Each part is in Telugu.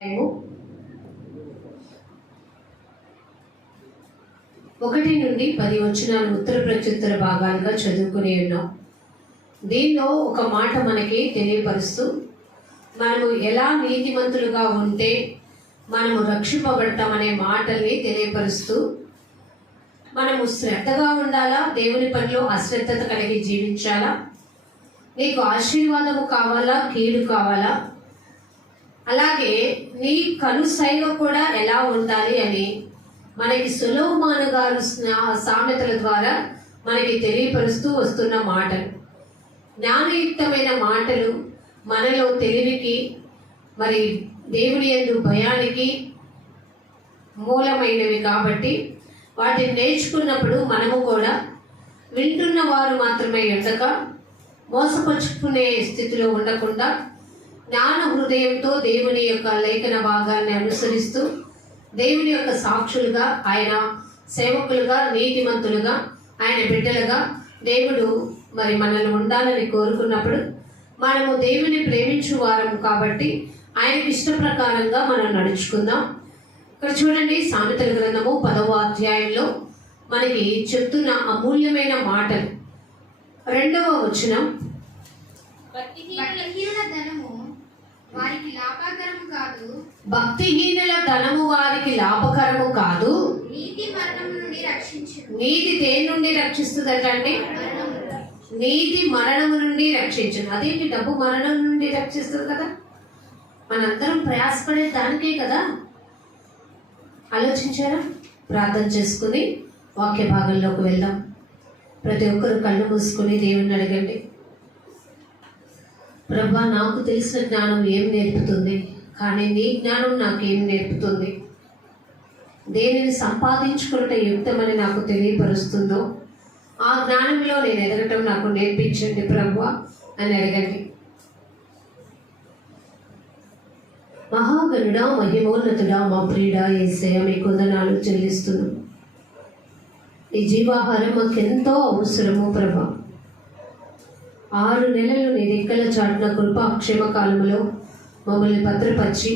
1 నుండి 10 వచనాలు ఉత్తర ప్రత్యుత్తర భాగాలుగా చదువుకుని ఉన్నాం. దీనిలో ఒక మాట మనకి తెలియపరుస్తూ, మనము ఎలా నీతిమంతులుగా ఉంటే మనము రక్షింపబడతామనే మాటల్ని తెలియపరుస్తూ, మనము శ్రద్ధగా ఉండాలా, దేవుని పనిలో అశ్రద్ధత కలిగి జీవించాలా, నీకు ఆశీర్వాదము కావాలా, కీడు కావాలా, అలాగే నీ కనుసైగ కూడా ఎలా ఉండాలి అని మనకి సొలొమోను గారు సామెతల ద్వారా మనకి తెలియపరుస్తూ వస్తున్న మాటలు, జ్ఞానయుక్తమైన మాటలు మనలో తెలివికి, మరి దేవుని యందు భయానికి మూలమైనవి. కాబట్టి వాటిని నేర్చుకున్నప్పుడు మనము కూడా వింటున్న వారు మాత్రమే ఉండక, మోసపరుచుకునే స్థితిలో ఉండకుండా జ్ఞాన హృదయంతో దేవుని యొక్క లేఖన భాగాన్ని అనుసరిస్తూ దేవుని యొక్క సాక్షులుగా, ఆయన సేవకులుగా, నీతిమంతులుగా, ఆయన బిడ్డలుగా దేవుడు మరి మనల్ని ఉండాలని కోరుకున్నప్పుడు మనము దేవుని ప్రేమించు వారం కాబట్టి ఆయనకి ఇష్ట ప్రకారంగా మనం నడుచుకుందాం. ఇక్కడ చూడండి, సామెతల గ్రంథము 10వ అధ్యాయంలో మనకి చెప్తున్న అమూల్యమైన మాటలు. 2వ వచనం, భక్తిహీనుల ధనము వారికి లాభకరము కాదు, భక్తిహీనుల ధనము వారికి లాభకరము కాదు, నీతి మరణం నుండి రక్షించును. నీతి దేని నుండి రక్షిస్తుందట అండి? నీతి మరణము నుండి రక్షించును. అదేంటి, డబ్బు మరణం నుండి రక్షిస్తుంది కదా, మనందరం ప్రయాసపడే దానికే కదా. ఆలోచించారా? ప్రార్థన చేసుకుని వాక్య భాగంలోకి వెళ్దాం. ప్రతి ఒక్కరు కళ్ళు మూసుకుని దేవుణ్ణి అడగండి, ప్రభా, నాకు తెలిసిన జ్ఞానం ఏం నేర్పుతుంది, కానీ నీ జ్ఞానం నాకేం నేర్పుతుంది, దేనిని సంపాదించుకున్నట యుక్తమని నాకు తెలియపరుస్తుందో ఆ జ్ఞానంలో నేను ఎదగటం నాకు నేర్పించండి ప్రభువా అని అడగండి. మహాగణుడా, మహిమోన్నతుడా, మా ప్రియుడా యేసయ్య, మీ కొందనాలు చెల్లిస్తున్నాం. ఈ జీవాహారం మాకెంతో అవసరము ప్రభా. 6 నెలలు నీ రెక్కల చాటున కృపాక్షేమ కాలములో మమ్మల్ని భద్రపరిచి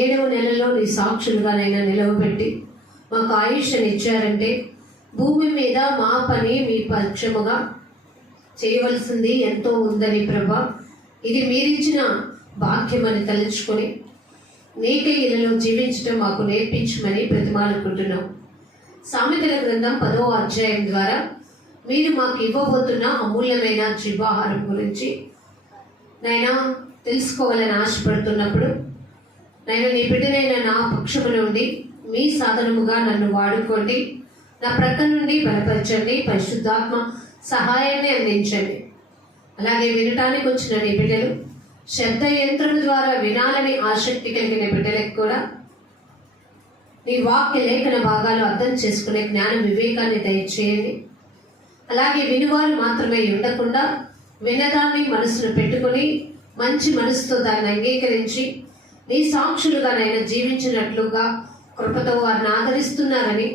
7వ నెలలో నీ సాక్షులుగానైనా నిలవబెట్టి మాకు ఆయుష్నిచ్చారంటే భూమి మీద మా పని మీ పక్షముగా చేయవలసింది ఎంతో ఉందని ప్రభా, ఇది మీరిచ్చిన భాగ్యమని తలుచుకొని నీకే ఇళ్ళలో జీవించడం మాకు నేర్పించమని ప్రతిమాలుకుంటున్నాం. సామెతల గ్రంథం 10వ అధ్యాయం ద్వారా మీరు మాకు ఇవ్వబోతున్న అమూల్యమైన జీవాహారం గురించి నైనా తెలుసుకోవాలని ఆశపడుతున్నప్పుడు, నేను నీ బిడ్డనైన నా పక్షము నుండి మీ సాధనముగా నన్ను వాడుకోండి, నా ప్రక్క నుండి బలపరచండి, పరిశుద్ధాత్మ సహాయాన్ని అందించండి. అలాగే వినటానికి వచ్చిన నీ బిడ్డలు శబ్ద యంత్రం ద్వారా వినాలని ఆసక్తి కలిగిన బిడ్డలకు కూడా నీ వాక్య లేఖన భాగాలు అర్థం చేసుకునే జ్ఞాన వివేకాన్ని దయచేయండి. అలాగే వినివారు మాత్రమే ఉండకుండా వినదాన్ని మనసును పెట్టుకొని మంచి మనసుతో దాన్ని అంగీకరించి నీ సాక్షులుగానైనా జీవించినట్లుగా కృపతో వారిని ఆదరిస్తున్నారని,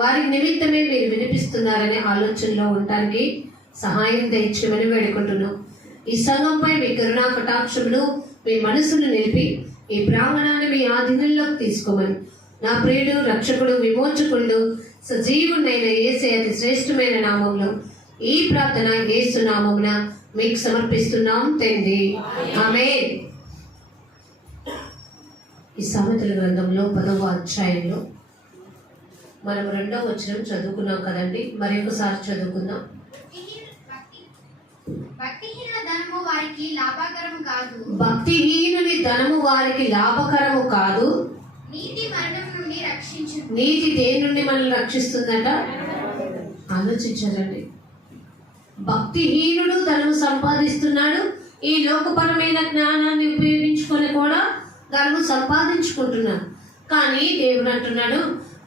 వారి నిమిత్తమే మీరు వినిపిస్తున్నారనే ఆలోచనలో ఉండడానికి సహాయం దయచేయమని వేడుకుంటున్నాం. ఈ సంఘంపై మీ కరుణా కటాక్షములు, మీ మనసును నిలిపి ఈ ప్రాంగణాన్ని మీ ఆధీనంలోకి తీసుకోమని నా ప్రియుడు, రక్షకుడు, విమోచకుడు, సజీవుడైన యేసయ్య అతి శ్రేష్టమైన నామంలో ఈ ప్రార్థన యేసు నామమున మీకు సమర్పిస్తున్నాం తండ్రి, ఆమేన్. ఈ సామెతల గ్రంథంలో 10వ అధ్యాయంలో మనం 2వ వచనం చదువుకున్నాం కదండి, మరొకసారి చదువుకుందాం. భక్తిహీనుల ధనము వారికి లాభకరము కాదు, భక్తిహీనుని ధనము వారికి లాభకరము కాదు, నీతి మరణం నుండి రక్షించును. నీతి దేని నుండి మనల్ని రక్షిస్తుందట? ఆలోచించారండి. భక్తిహీనుడు ధనం సంపాదిస్తున్నాడు, ఈ లోకపరమైన జ్ఞానాన్ని ఉపయోగించుకొని కూడా ధనము సంపాదించుకుంటున్నాడు. కానీ దేవుడు అంటున్నాడు,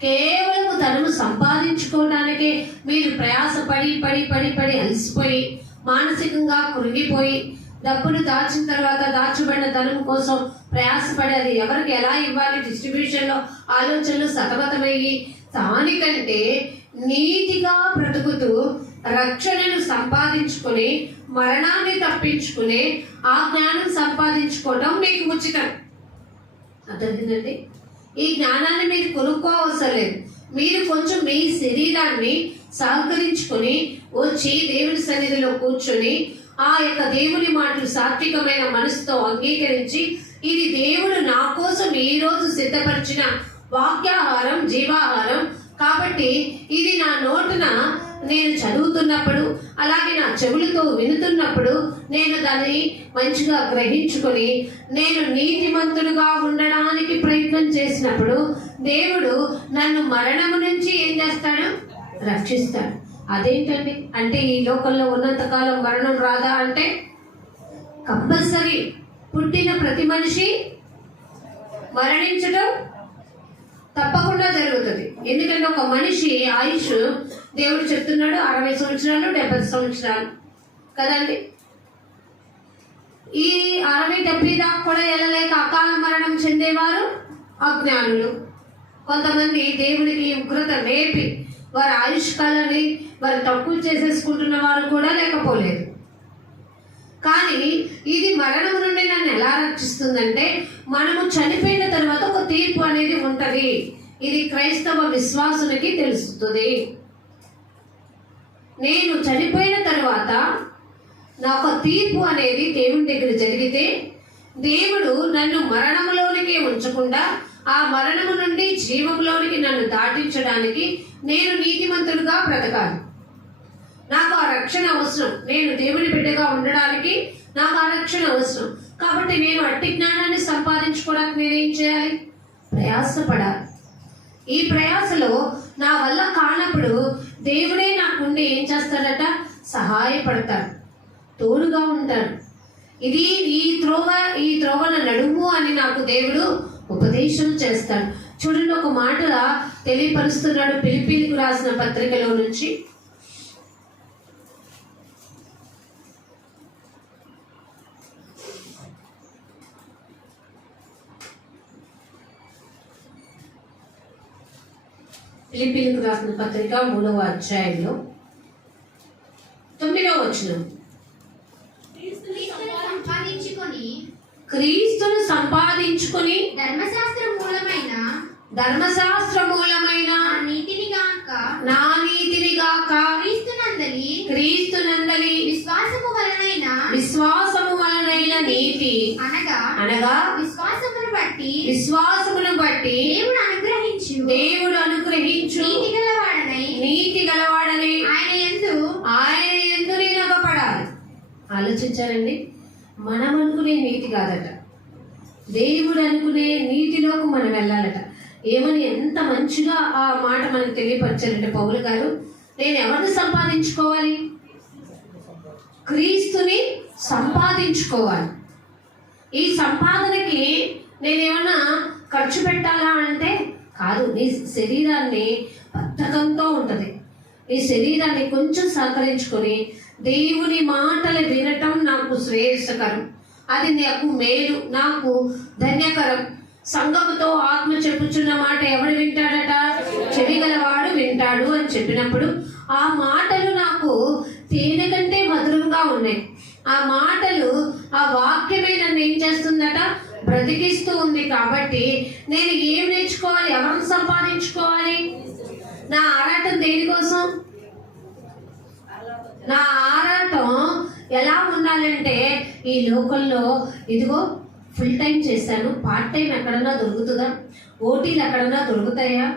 కేవలం ధనము సంపాదించుకోవడానికే మీరు ప్రయాసపడి పడి పడి పడి అలసిపోయి మానసికంగా కృంగిపోయి డబ్బును దాచిన తర్వాత దాచబడిన ధనం కోసం ప్రయాసపడి అది ఎవరికి ఎలా ఇవ్వాలి డిస్ట్రిబ్యూషన్లో ఆలోచనలు సతమతమయ్యి దానికంటే నీతిగా బ్రతుకుతూ రక్షణను సంపాదించుకుని మరణాన్ని తప్పించుకునే ఆ జ్ఞానం సంపాదించుకోవడం మీకు ఉచితం. అర్థమైందండి? ఈ జ్ఞానాన్ని మీరు కొనుక్కోవసరం లేదు. మీరు కొంచెం మీ శరీరాన్ని సహకరించుకొని వచ్చి దేవుని సన్నిధిలో కూర్చొని ఆ యొక్క దేవుని మాటలు సాత్వికమైన మనసుతో అంగీకరించి, ఇది దేవుడు నా కోసం ఈ రోజు సిద్ధపరిచిన వాక్యాహారం, జీవాహారం కాబట్టి ఇది నా నోటున నేను చదువుతున్నప్పుడు, అలాగే నా చెవులతో వినుతున్నప్పుడు నేను దాన్ని మంచిగా గ్రహించుకొని నేను నీతిమంతుడుగా ఉండడానికి ప్రయత్నం చేసినప్పుడు దేవుడు నన్ను మరణము నుంచి ఏం చేస్తాడు? రక్షిస్తాడు. అదేంటండి? అంటే ఈ లోకంలో ఉన్నంతకాలం మరణం రాదా అంటే కంపల్సరీ పుట్టిన ప్రతి మనిషి మరణించడం తప్పకుండా జరుగుతుంది. ఎందుకంటే ఒక మనిషి ఆయుష్ దేవుడు చెప్తున్నాడు 60 సంవత్సరాలు 70 సంవత్సరాలు కదండి. ఈ 60-70 దాకా కూడా వెళ్ళలేక అకాల మరణం చెందేవారు అజ్ఞానులు. కొంతమంది దేవునికి ఉగ్రత రేపి వారి ఆయుష్ కాలాన్ని వారు తక్కువ చేసేసుకుంటున్న వారు కూడా లేకపోలేదు. కానీ ఇది మరణం నుండి నన్ను ఎలా రక్షిస్తుందంటే, మనము చనిపోయిన తర్వాత ఒక తీర్పు అనేది ఉంటది. ఇది క్రైస్తవ విశ్వాసులకి తెలుస్తుంది. నేను చనిపోయిన తర్వాత నా ఒక తీర్పు అనేది దేవుని దగ్గర జరిగితే, దేవుడు నన్ను మరణంలోనికి ఉంచకుండా ఆ మరణము నుండి జీవంలోనికి నన్ను దాటించడానికి నేను నీతిమంతుడుగా బ్రతకాలి. నాకు ఆ రక్షణ అవసరం. నేను దేవుని బిడ్డగా ఉండడానికి నాకు ఆ రక్షణ అవసరం. కాబట్టి నేను అట్టి జ్ఞానాన్ని సంపాదించుకోవడానికి నేనేం చేయాలి? ప్రయాసపడాలి. ఈ ప్రయాసలో నా వల్ల కానప్పుడు దేవుడే నాకుండి ఏం చేస్తాడట? సహాయపడతాడు, తోడుగా ఉంటాడు. ఇది ఈ త్రోవన నడుము అని నాకు దేవుడు ఉపదేశం చేస్తాడు. చూడండి, ఒక మాట తెలియపరుస్తున్నాడు ఫిలిప్పీలకు రాసిన పత్రికలో నుంచి. ఫిలిప్పీలకు రాసిన పత్రిక 3వ అధ్యాయంలో 9వ వచనం. క్రీస్తును సంపాదించుకొని ధర్మశాస్త్ర మూలమైన నా నీతిని గాక క్రీస్తునందలి విశ్వాసము వలనైన నీతి అనగా విశ్వాసమును బట్టి దేవుడు అనుగ్రహించు నీతి గలవాడని ఆయన యందు నేను అగపడాలి. ఆలోచించారండి? మనం అనుకునే నీతి కాదట, దేవుడు అనుకునే నీతిలోకి మనం వెళ్ళాలట. ఏమని ఎంత మంచిగా ఆ మాట మనకు తెలియపరచారంటే పౌలు గారు, నేను ఎవరిని సంపాదించుకోవాలి? క్రీస్తుని సంపాదించుకోవాలి. ఈ సంపాదనకి నేనేమన్నా ఖర్చు పెట్టాలా అంటే కాదు. నీ శరీరాన్ని బద్ధకంతో ఉంటుంది. నీ శరీరాన్ని కొంచెం సహకరించుకొని దేవుని మాటలు వినటం నాకు శ్రేయస్కరం. అది నాకు మేలు, నాకు ధన్యకరం. సంఘముతో ఆత్మ చెప్పుచున్న మాట ఎవడు వింటాడట? చెవి గలవాడు వింటాడు అని చెప్పినప్పుడు ఆ మాటలు నాకు తేనె కంటే మధురంగా ఉన్నాయి. ఆ మాటలు, ఆ వాక్యమే నన్ను ఏం చేస్తుందట? బ్రతికిస్తూ ఉంది. కాబట్టి నేను ఏం నేర్చుకోవాలి? ఎవరిని సంపాదించుకోవాలి? నా ఆరాటం దేనికోసం? నా ఆరాటం ఎలా ఉండాలంటే, ఈ లోకంలో ఇదిగో ఫుల్ టైం చేశాను, పార్ట్ టైం ఎక్కడన్నా దొరుకుతుందా? ఓటీలు ఎక్కడన్నా దొరుకుతాయా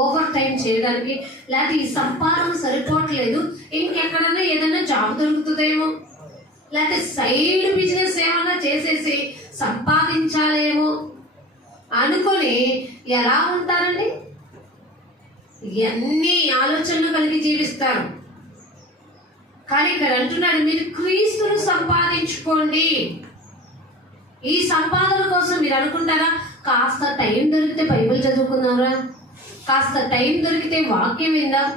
ఓవర్ టైం చేయడానికి? లేకపోతే ఈ సంపాదన సరిపోవట్లేదు, ఇంకెక్కడన్నా ఏదైనా జాబ్ దొరుకుతుందేమో, లేకపోతే సైడ్ బిజినెస్ ఏమన్నా చేసేసి సంపాదించాలేమో అనుకొని ఎలా ఉంటారండి? ఎన్ని ఆలోచనలు కలిగి జీవిస్తారు. కానీ ఇక్కడ అంటున్నాడు, మీరు క్రీస్తును సంపాదించుకోండి. ఈ సంపాదన కోసం మీరు అనుకుంటారా? కాస్త టైం దొరికితే బైబిల్ చదువుకుందాంరా, కాస్త టైం దొరికితే వాక్యం విందాం,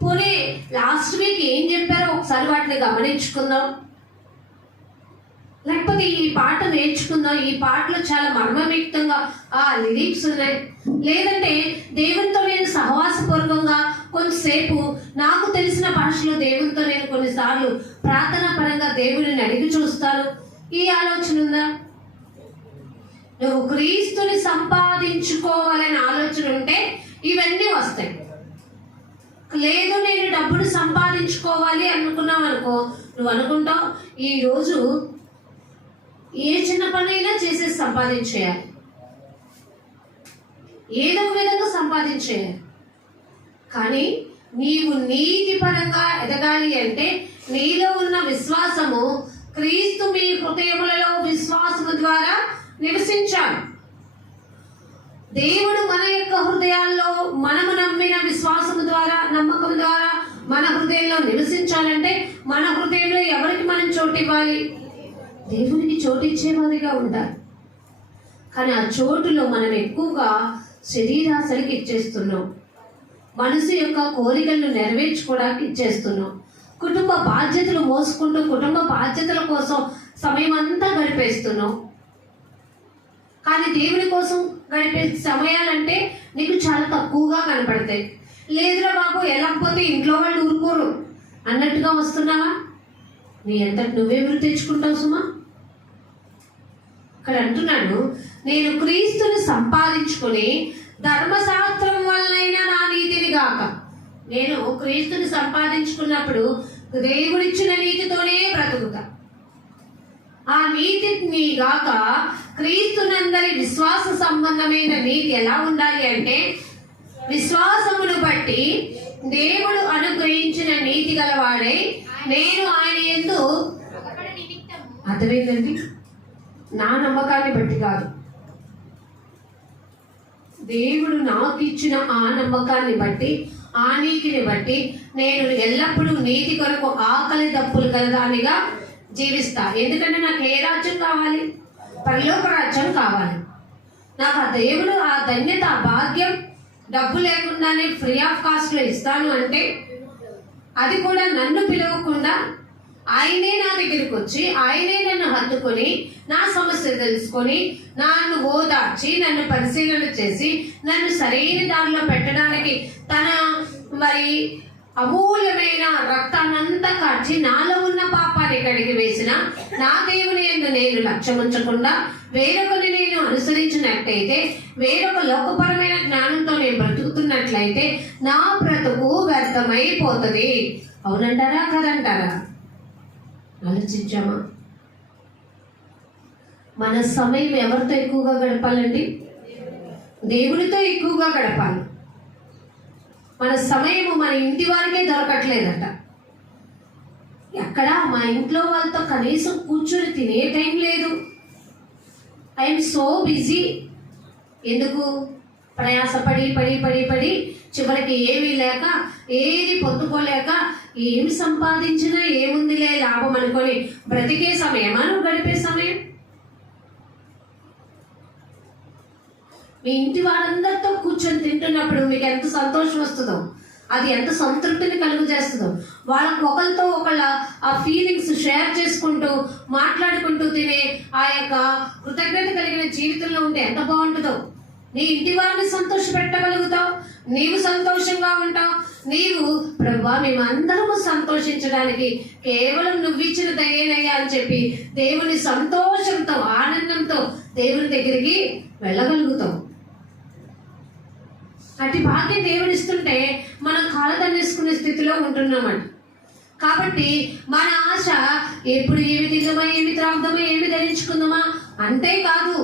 పోనీ లాస్ట్ వీక్ ఏం చెప్పారో ఒకసారి వాటిని గమనించుకుందాం, లేకపోతే ఈ పాట నేర్చుకుందాం, ఈ పాటలో చాలా మర్మయుక్తంగా ఆ లిరిక్స్ ఉన్నాయి, లేదంటే దేవునితో నేను సహవాసపూర్వకంగా కొంతసేపు నాకు తెలిసిన భాషలో దేవునితో నేను కొన్నిసార్లు ప్రార్థనా పరంగా దేవుడిని అడిగి చూస్తాను. ఈ ఆలోచన ఉందా? నువ్వు క్రీస్తుని సంపాదించుకోవాలనే ఆలోచన ఉంటే ఇవన్నీ వస్తాయి. లేదు నేను డబ్బులు సంపాదించుకోవాలి అనుకున్నావు అనుకో, నువ్వు అనుకుంటావు ఈరోజు ఏ చిన్న పనైనా చేసేసి సంపాదించేయాలి, ఏదో ఒక విధంగా సంపాదించేయాలి. కానీ నీవు నీతిపరంగా ఎదగాలి అంటే నీలో ఉన్న విశ్వాసము క్రీస్తు మీ హృదయములలో విశ్వాసము ద్వారా నివసించాలి. దేవుడు మన యొక్క హృదయాల్లో మనము నమ్మిన విశ్వాసము ద్వారా, నమ్మకం ద్వారా మన హృదయంలో నివసించాలంటే మన హృదయంలో ఎవరికి మనం చోటు ఇవ్వాలి? దేవునికి చోటు ఇచ్చేవారిగా ఉండాలి. కానీ ఆ చోటులో మనం ఎక్కువగా శరీరాశలకి ఇచ్చేస్తున్నాం, మనసు యొక్క కోరికలను నెరవేర్చుకోవడానికి ఇచ్చేస్తున్నాం, కుటుంబ బాధ్యతలు మోసుకుంటూ కుటుంబ బాధ్యతల కోసం సమయం అంతా గడిపేస్తున్నాం. కానీ దేవుని కోసం గడిపే సమయాలంటే నీకు చాలా తక్కువగా కనపడతాయి. లేదురా బాబు వెళ్ళకపోతే ఇంట్లో వాళ్ళు ఊరుకోరు అన్నట్టుగా వస్తున్నావా? నీ అంతటి నువ్వే వృత్తి తెచ్చుకుంటావు సుమా. ఇక్కడ అంటున్నాడు, నేను క్రీస్తుని సంపాదించుకొని ధర్మశాస్త్రం వల్లైనా నా నీతిని గాక. నేను క్రీస్తుని సంపాదించుకున్నప్పుడు దేవుడిచ్చిన నీతితోనే బ్రతుకుతా. ఆ నీతిని గాక క్రీస్తునందరి విశ్వాస సంబంధమైన నీతి ఎలా ఉండాలి అంటే, విశ్వాసమును బట్టి దేవుడు అనుగ్రహించిన నీతి గలవాడై నేను ఆయన యందు అర్థమైందండి. నా నమ్మకాన్ని బట్టి కాదు, దేవుడు నాకు ఇచ్చిన ఆ నమ్మకాన్ని బట్టి, ఆ నీతిని బట్టి నేను ఎల్లప్పుడూ నీతి కొరకు ఆకలి దప్పులు గలదానిగా జీవిస్తా. ఎందుకంటే నాకు ఏ రాజ్యం కావాలి? పరలోక రాజ్యం కావాలి. నాకు ఆ దేవుడు ఆ ధన్యత, ఆ భాగ్యం డబ్బు లేకుండానే ఫ్రీ ఆఫ్ కాస్ట్లో ఇస్తాను అంటే, అది కూడా నన్ను పిలవకుండా ఆయనే నా దగ్గరికి వచ్చి ఆయనే నన్ను హత్తుకొని నా సమస్య తెలుసుకొని నన్ను ఓదార్చి నన్ను పరిశీలన చేసి నన్ను సరైన దారిలో పెట్టడానికి తన మరి అమూల్యమైన రక్తాన్నంతా కార్చి నాలో ఉన్న పాపాన్ని కడిగి వేసిన నా దేవుని యందు నేను లక్ష్యముంచకుండా వేరొకరిని నేను అనుసరించినట్లయితే, వేరొక లోకపరమైన జ్ఞానంతో నేను బ్రతుకుతున్నట్లయితే నా బ్రతుకు వ్యర్థమైపోతుంది. అవునంటారా కదంటారా? ఆలోచించామా? మన సమయం ఎవరితో ఎక్కువగా గడపాలండి? దేవుడితో ఎక్కువగా గడపాలి. మన సమయము మన ఇంటి వారికే దొరకట్లేదట. ఎక్కడ మా ఇంట్లో వాళ్ళతో కనీసం కూర్చొని తినే టైం లేదు. I'm so busy. ఎందుకు? ప్రయాసపడి పడి పడి పడి చివరికి ఏమీ లేక, ఏది పొందుకోలేక, ఏమి సంపాదించినా ఏముందిలే లాభం అనుకొని బ్రతికే సమయమా నువ్వు గడిపే సమయం? మీ ఇంటి వాళ్ళందరితో కూర్చొని తింటున్నప్పుడు మీకు ఎంత సంతోషం వస్తుందో, అది ఎంత సంతృప్తిని కలుగు చేస్తుందో, వాళ్ళకి ఒకరితో ఒకళ్ళ ఆ ఫీలింగ్స్ షేర్ చేసుకుంటూ మాట్లాడుకుంటూ తినే ఆ యొక్క కృతజ్ఞత కలిగిన జీవితంలో ఉంటే ఎంత బాగుంటుందో. నీ ఇంటి వారిని సంతోష పెట్టగలుగుతావు, నీవు సంతోషంగా ఉంటావు. నీవు ప్రభువా మేమందరము సంతోషించడానికి కేవలం నువ్వు ఇచ్చిన దయేనయ్యా అని చెప్పి దేవుని సంతోషంతో ఆనందంతో దేవుని దగ్గరికి వెళ్ళగలుగుతావు. అటు భాగ్యం దేవుడిస్తుంటే మనం కాలదన్నేసుకునే స్థితిలో ఉంటున్నామంట. కాబట్టి మన ఆశ ఎప్పుడు ఏమి తిందామా, ఏమి త్రాగుదామా, ఏమి ధరించుకుందామా అంతేకాదు.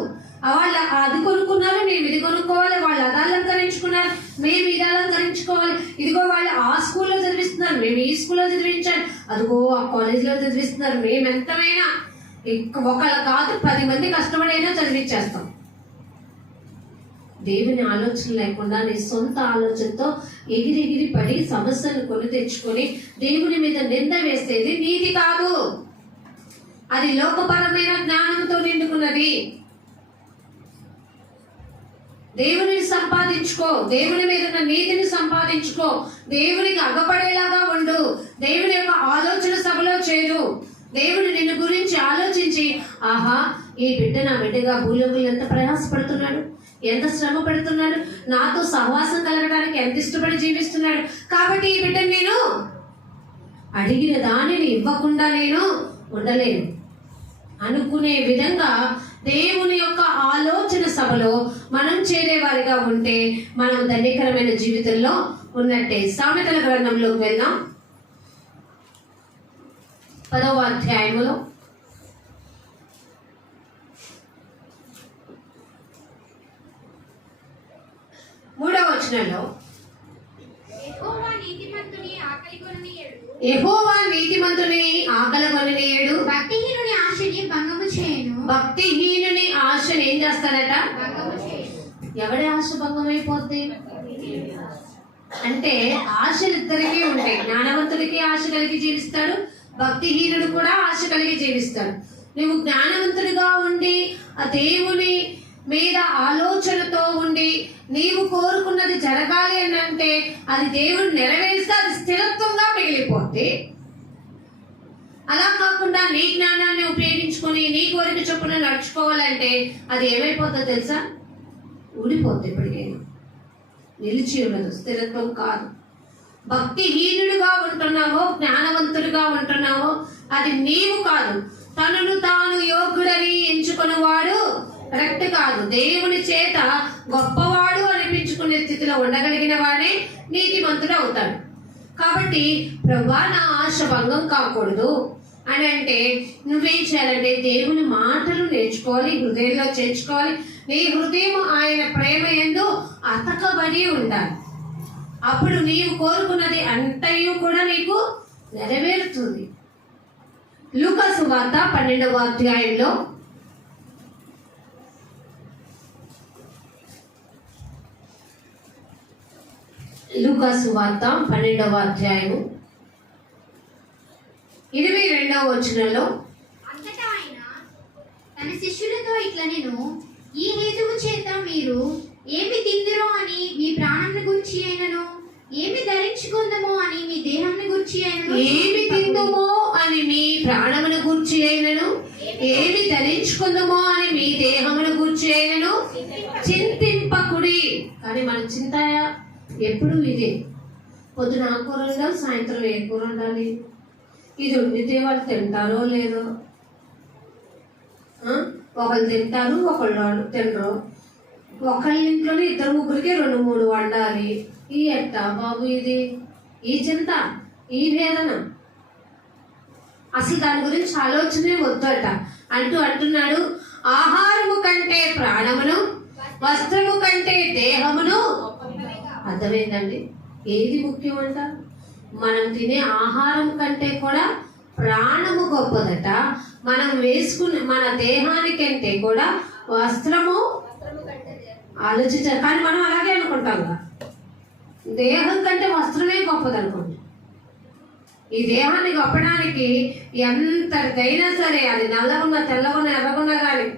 వాళ్ళు అది కొనుక్కున్నారు, మేము ఇది కొనుక్కోవాలి, వాళ్ళు అది అలంకరించుకున్నారు, మేము ఇది అలంకరించుకోవాలి, ఇదిగో వాళ్ళు ఆ స్కూల్లో చదివిస్తున్నారు, మేము ఈ స్కూల్లో చదివించాలి, అదిగో ఆ కాలేజీలో చదివిస్తున్నారు, మేము ఎంతమైనా ఒకళ్ళు కాదు 10 మంది కష్టపడైనా చదివించేస్తాం. దేవుని ఆలోచన లేకుండా నీ సొంత ఆలోచనతో ఎగిరి పడి సమస్యను కొని తెచ్చుకొని దేవుని మీద నింద వేసేది నీతి కాదు. అది లోకపరమైన జ్ఞానంతో నిండుకున్నది. దేవుని సంపాదించుకో, దేవుని మీద ఉన్న నీతిని సంపాదించుకో, దేవునికి అగపడేలాగా ఉండు, దేవుని యొక్క ఆలోచన సభలో చేరు. దేవుడు నిన్ను గురించి ఆలోచించి, ఆహా ఈ బిడ్డ నా బిడ్డగా భూలోకులు ఎంత ప్రయాసపడుతున్నాడు, ఎంత శ్రమ పడుతున్నాడు, నాతో సహవాసం కలగడానికి ఎంత ఇష్టపడి జీవిస్తున్నాడు, కాబట్టి ఈ బిడ్డను నేను అడిగిన దానిని ఇవ్వకుండా నేను ఉండలేను అనుకునే విధంగా దేవుని యొక్క ఆలోచన సభలో మనం చేరేవారిగా ఉంటే మనం ధన్యకరమైన జీవితంలో ఉన్నట్టే. సామెతల గ్రంథంలోకి వెళ్దాం. 10వ అధ్యాయములో 3వ వచనంలో యెహోవా నీతిమంతుని ఆకలి కొననీయడు, యెహోవా నీతిమంతుని ఆకలి కొననీయడు, భక్తిహీనుని ఆశని భంగము చేయను. భక్తిహీనుని ఆశను ఏం చేస్తారట? భంగము చేయను. ఎవడి ఆశ భంగం అయిపోద్ది అంటే ఆశలు ఇద్దరికీ ఉంటాయి. జ్ఞానవంతుడికి ఆశ కలిగి జీవిస్తాడు, భక్తిహీనుడు కూడా ఆశ కలిగి జీవిస్తాడు. నువ్వు జ్ఞానవంతుడిగా ఉండి ఆ దేవుని మీద ఆలోచనతో ఉండి నీవు కోరుకున్నది జరగాలి అని అంటే అది దేవుడు నెరవేరిస్తే అది స్థిరత్వంగా మిగిలిపోద్ది. అలా కాకుండా నీ జ్ఞానాన్ని ఉపయోగించుకొని నీ కోరిక చొప్పున నడుచుకోవాలంటే అది ఏమైపోతుందో తెలుసా? ఊడిపోద్ది. ఎప్పటికైనా నిలిచి ఉండదు, స్థిరత్వం కాదు. భక్తిహీనుడుగా ఉంటున్నావో జ్ఞానవంతుడిగా ఉంటున్నావో అది నీవు కాదు. తనను తాను యోగ్యుడని ఎంచుకున్నవాడు కరెక్ట్ కాదు. దేవుని చేత గొప్పవాడు అనిపించుకునే స్థితిలో ఉండగలిగిన వాడే నీతిమంతుడు అవుతాడు. కాబట్టి ప్రభువా నా ఆశ భంగం కాకూడదు అని అంటే నువ్వేం చేయాలంటే దేవుని మాటలు నేర్చుకోవాలి, హృదయంలో చేర్చుకోవాలి. నీ హృదయం ఆయన ప్రేమ యందు అతకబడి ఉండాలి. అప్పుడు నీవు కోరుకున్నది అంతయు కూడా నీకు నెరవేరుతుంది. లూకా సువార్త 12వ అధ్యాయంలో లూకా సువార్త 12వ అధ్యాయము 22వ వచనంలో అంతటా ఆయన తన శిష్యులతో ఇట్లా నేను ఈ హేతువు చేత మీరు ఏమి తిందురో అని మీ ప్రాణంను గురించి అయినను, ఏమి ధరించుకుందమో అని మీ దేహాన్ని గురించి అయినను, ఏమి తిందుమో అని మీ ప్రాణమును గూర్చి అయినను, ఏమి ధరించుకుందమో అని మీ దేహమును గూర్చి అయినను చింతింపకుడి. కానీ మన చింత ఎప్పుడు ఇదే. పొద్దున ఆ కూర ఉండాలి, సాయంత్రం ఏ కూర ఉండాలి, ఇది వండితే వాళ్ళు తింటారో లేదో. ఒకళ్ళు తింటారు, ఒకళ్ళు తినరు. ఒకళ్ళ ఇంట్లోనే 2-3కి 2-3 వండాలి. ఈ ఎట్టా బాబు ఇది, ఈ చింత, ఈ వేదన, అసలు దాని గురించి ఆలోచనే వద్దట అంటున్నాడు. ఆహారము కంటే ప్రాణమును, వస్త్రము కంటే దేహమును. అర్థమైందండి? ఏది ముఖ్యం అంట? మనం తినే ఆహారం కంటే కూడా ప్రాణము గొప్పదట. మనం వేసుకునే మన దేహానికంటే కూడా వస్త్రము ఆలోచించాలి. కానీ మనం అలాగే అనుకుంటాం కదా, దేహం కంటే వస్త్రమే గొప్పది అనుకోండి. ఈ దేహాన్ని గొప్పడానికి ఎంతదైనా సరే, అది నల్లగున్నా తెల్లగున్నా ఎర్రగున్నా కానీ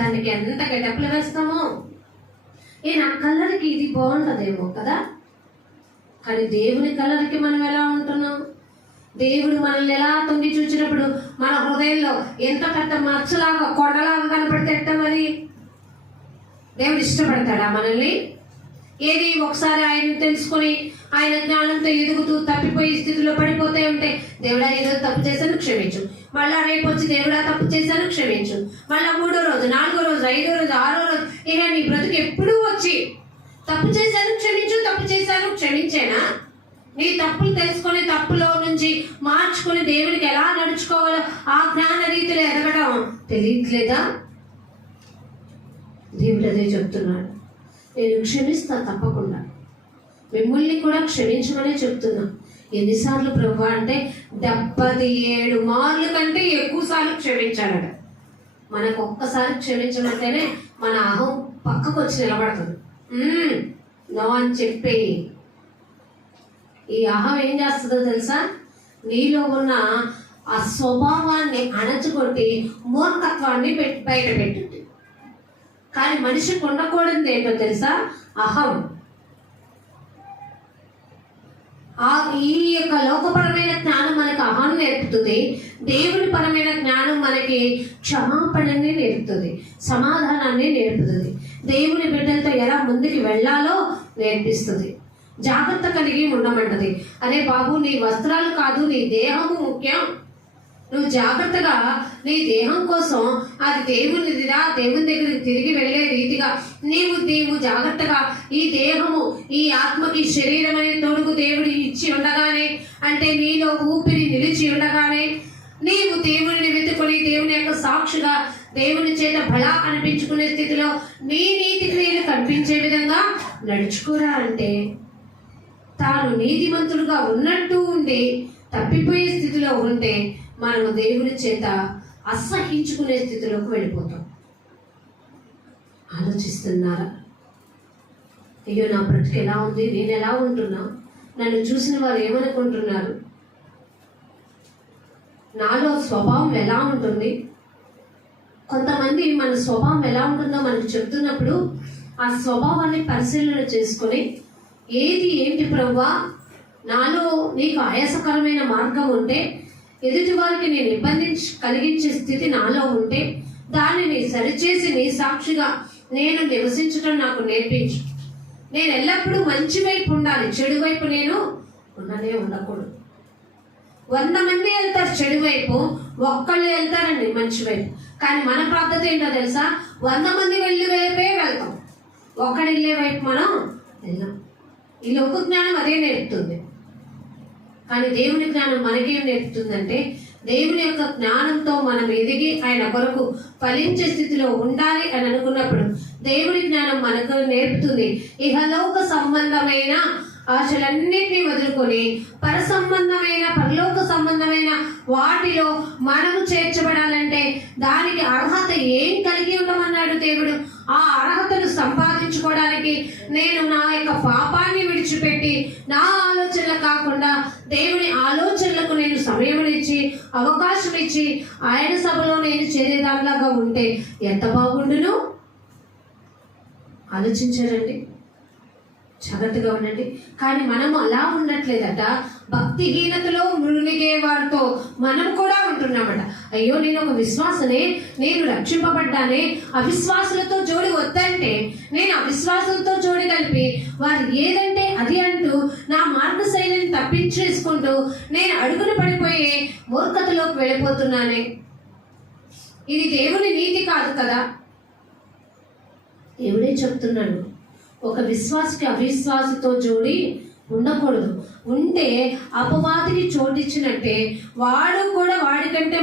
దానికి ఎంత గెటప్లు వేస్తామో. నా కలర్కి ఇది బాగుంటుందేమో కదా, కానీ దేవుని కలర్కి మనం ఎలా ఉంటున్నాం? దేవుడు మనల్ని ఎలా తొంగి చూసినప్పుడు మన హృదయంలో ఎంత పెద్ద మచ్చలాగా కొండలాగా కనపడితే ఎట్ట మరి దేవుడు ఇష్టపడతాడా మనల్ని? ఏది ఒకసారి ఆయన తెలుసుకొని ఆయన జ్ఞానంతో ఎదుగుతూ తప్పిపోయి స్థితిలో పడిపోతే ఉంటే దేవుడా ఈరోజు తప్పు చేశాను క్షమించు, మళ్ళా రేపు వచ్చి దేవుడా తప్పు చేశాను క్షమించు, మళ్ళా 3వ రోజు 4వ రోజు 5వ రోజు 6వ రోజు ఇక నీ బ్రతుకు ఎప్పుడూ వచ్చి తప్పు చేశాను క్షమించు, తప్పు చేశాను క్షమించేనా? నీ తప్పులు తెలుసుకొని తప్పులో నుంచి మార్చుకొని దేవునికి ఎలా నడుచుకోవాలో ఆ జ్ఞాన రీతిలో ఎదగడం తెలియట్లేదా? దేవుడు అదే చెప్తున్నాడు. నేను క్షమిస్తా తప్పకుండా, మిమ్మల్ని కూడా క్షమించమనే చెప్తున్నా. ఎన్నిసార్లు ప్రభు అంటే 77 మార్లు కంటే ఎక్కువ సార్లు క్షమించాడట. మనకు ఒక్కసారి క్షమించమంటేనే మన అహం పక్కకు వచ్చి నిలబడుతుంది. నో అని చెప్పి ఈ అహం ఏం చేస్తుందో తెలుసా? నీలో ఉన్న ఆ స్వభావాన్ని అణచుకొట్టి మూర్ఖత్వాన్ని బయట పెట్టుద్ది. కానీ మనిషికి ఉండకూడదు ఏంటో తెలుసా? అహం. ఈ యొక్క లోకపరమైన జ్ఞానం మనకు అహం నేర్పుతుంది, దేవుని పరమైన జ్ఞానం మనకి క్షమాపణని నేర్పుతుంది, సమాధానాన్ని నేర్పుతుంది, దేవుని బిడ్డలతో ఎలా ముందుకు వెళ్ళాలో నేర్పిస్తుంది, జాగ్రత్త కలిగి ఉండమంటది. అరే బాబు, నీ వస్త్రాలు కాదు నీ దేహము ముఖ్యం, నువ్వు జాగ్రత్తగా నీ దేహం కోసం అది దేవునిదిరా, దేవుని దగ్గరికి తిరిగి వెళ్ళే రీతిగా నీవు జాగ్రత్తగా ఈ దేహము, ఈ ఆత్మకి శరీరం అనే తొడుగు దేవుడు ఇచ్చి ఉండగానే, అంటే నీలో ఊపిరి నిలిచి ఉండగానే నీవు దేవుని వెతుకొని దేవుని యొక్క సాక్షిగా దేవుని చేత బలా అనిపించుకునే స్థితిలో నీ నీతి క్రియలు కనిపించే విధంగా నడుచుకోరా అంటే, తాను నీతిమంతుడుగా ఉన్నట్టు ఉండి తప్పిపోయే స్థితిలో ఉంటే మనము దేవుని చేత అసహించుకునే స్థితిలోకి వెళ్ళిపోతాం. ఆలోచిస్తున్నారా? అయ్యో, నా బ్రతికి ఎలా ఉంది, నేను ఎలా ఉంటున్నా, నన్ను చూసిన వారు ఏమనుకుంటున్నారు, నాలో స్వభావం ఎలా ఉంటుంది? కొంతమంది మన స్వభావం ఎలా ఉంటుందో మనకు చెప్తున్నప్పుడు ఆ స్వభావాన్ని పరిశీలన చేసుకొని, ఏది ఏంటి ప్రభువా, నాలో నీకు ఆయాసకరమైన మార్గం ఉంటే, ఎదుటి వారికి నేను ఇబ్బంది కలిగించే స్థితి నాలో ఉంటే దానిని సరిచేసి నీ సాక్షిగా నేను నివసించడం నాకు నేర్పించు. నేను ఎల్లప్పుడూ మంచి వైపు ఉండాలి, చెడు వైపు నేను ఉండకూడదు. 100 మంది వెళ్తారు చెడు వైపు, ఒక్కళ్ళు వెళ్తారండి మంచి వైపు. కానీ మన పద్ధతి ఏంటో తెలుసా? 100 మంది వెళ్ళే వైపే వెళ్తాం, ఒక్కడు వెళ్ళే వైపు మనం వెళ్ళాం. ఈ లోక జ్ఞానం అదే నేర్పుతుంది. కానీ దేవుని జ్ఞానం మనకేం నేర్పుతుందంటే, దేవుని యొక్క జ్ఞానంతో మనం ఎదిగి ఆయన కొరకు ఫలించే స్థితిలో ఉండాలి అని అనుకున్నప్పుడు దేవుని జ్ఞానం మనకు నేర్పుతుంది ఇహలోక సంబంధమైన ఆశలన్నిటినీ వదులుకొని పరలోక సంబంధమైన వాటిలో మనము చేర్చబడాలంటే దానికి అర్హత ఏం కలిగి ఉండమన్నాడు దేవుడు. ఆ అర్హతను సంపాదించుకోవడానికి నేను నా యొక్క పాపాన్ని విడిచిపెట్టి నా ఆలోచనలు కాకుండా దేవుని ఆలోచనలకు నేను సమయం ఇచ్చి అవకాశం ఇచ్చి ఆయన సభలో నేను చేరేదానిలాగా ఉంటే ఎంత బాగుండును. ఆలోచించారండి, జాగ్రత్తగా ఉండండి. కానీ మనం అలా ఉండట్లేదట. భక్తిహీనతలో మునిగే వారితో మనం కూడా ఉంటున్నామట. అయ్యో, నేను ఒక విశ్వాసనే, నేను రక్షింపబడ్డానే, అవిశ్వాసులతో జోడి వద్దంటే నేను అవిశ్వాసులతో జోడి కలిపి వారు ఏదంటే అది అంటూ నా మార్గ శైలిని తప్పించేసుకుంటూ నేను అడుగున పడిపోయే మూర్ఖతలోకి వెళ్ళిపోతున్నానే. ఇది దేవుని నీతి కాదు కదా. దేవుడే చెప్తున్నాడు, ఒక విశ్వాసకి అవిశ్వాసతో జోడి ఉండకూడదు. ఉంటే అపవాదికి చోటిచ్చినట్టే వాడు కూడా వాడికంటే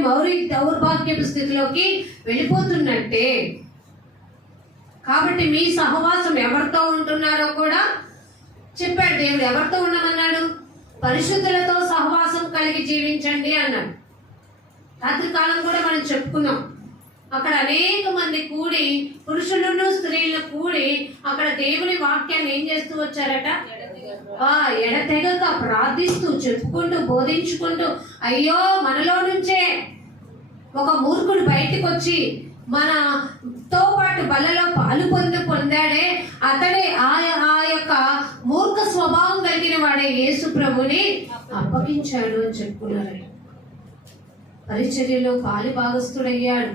దౌర్భాగ్యపు స్థితిలోకి వెళ్ళిపోతున్నట్టే. కాబట్టి మీ సహవాసం ఎవరితో ఉంటున్నారో కూడా చెప్పాడు దేవుడు. ఎవరితో ఉండమన్నాడు? పరిశుద్ధులతో సహవాసం కలిగి జీవించండి అన్నాడు. రాత్రి కాలం కూడా మనం చెప్పుకున్నాం. అక్కడ అనేక మంది కూడి, పురుషులను స్త్రీలు కూడి అక్కడ దేవుని వాక్యాన్ని ఏం చేస్తూ వచ్చారట? ఎడతెగక ప్రార్థిస్తూ, చెప్పుకుంటూ, బోధించుకుంటూ, అయ్యో మనలో నుంచే ఒక మూర్ఖుడు బయటకు వచ్చి మనతో పాటు బలలో పాలు పొందాడే, అతడే ఆ యొక్క మూర్ఖ స్వభావం కలిగిన వాడే యేసు ప్రభుని అప్పగించాడు అని చెప్పుకున్నారు. పరిచర్యలో పాలి భాగస్థుడయ్యాడు.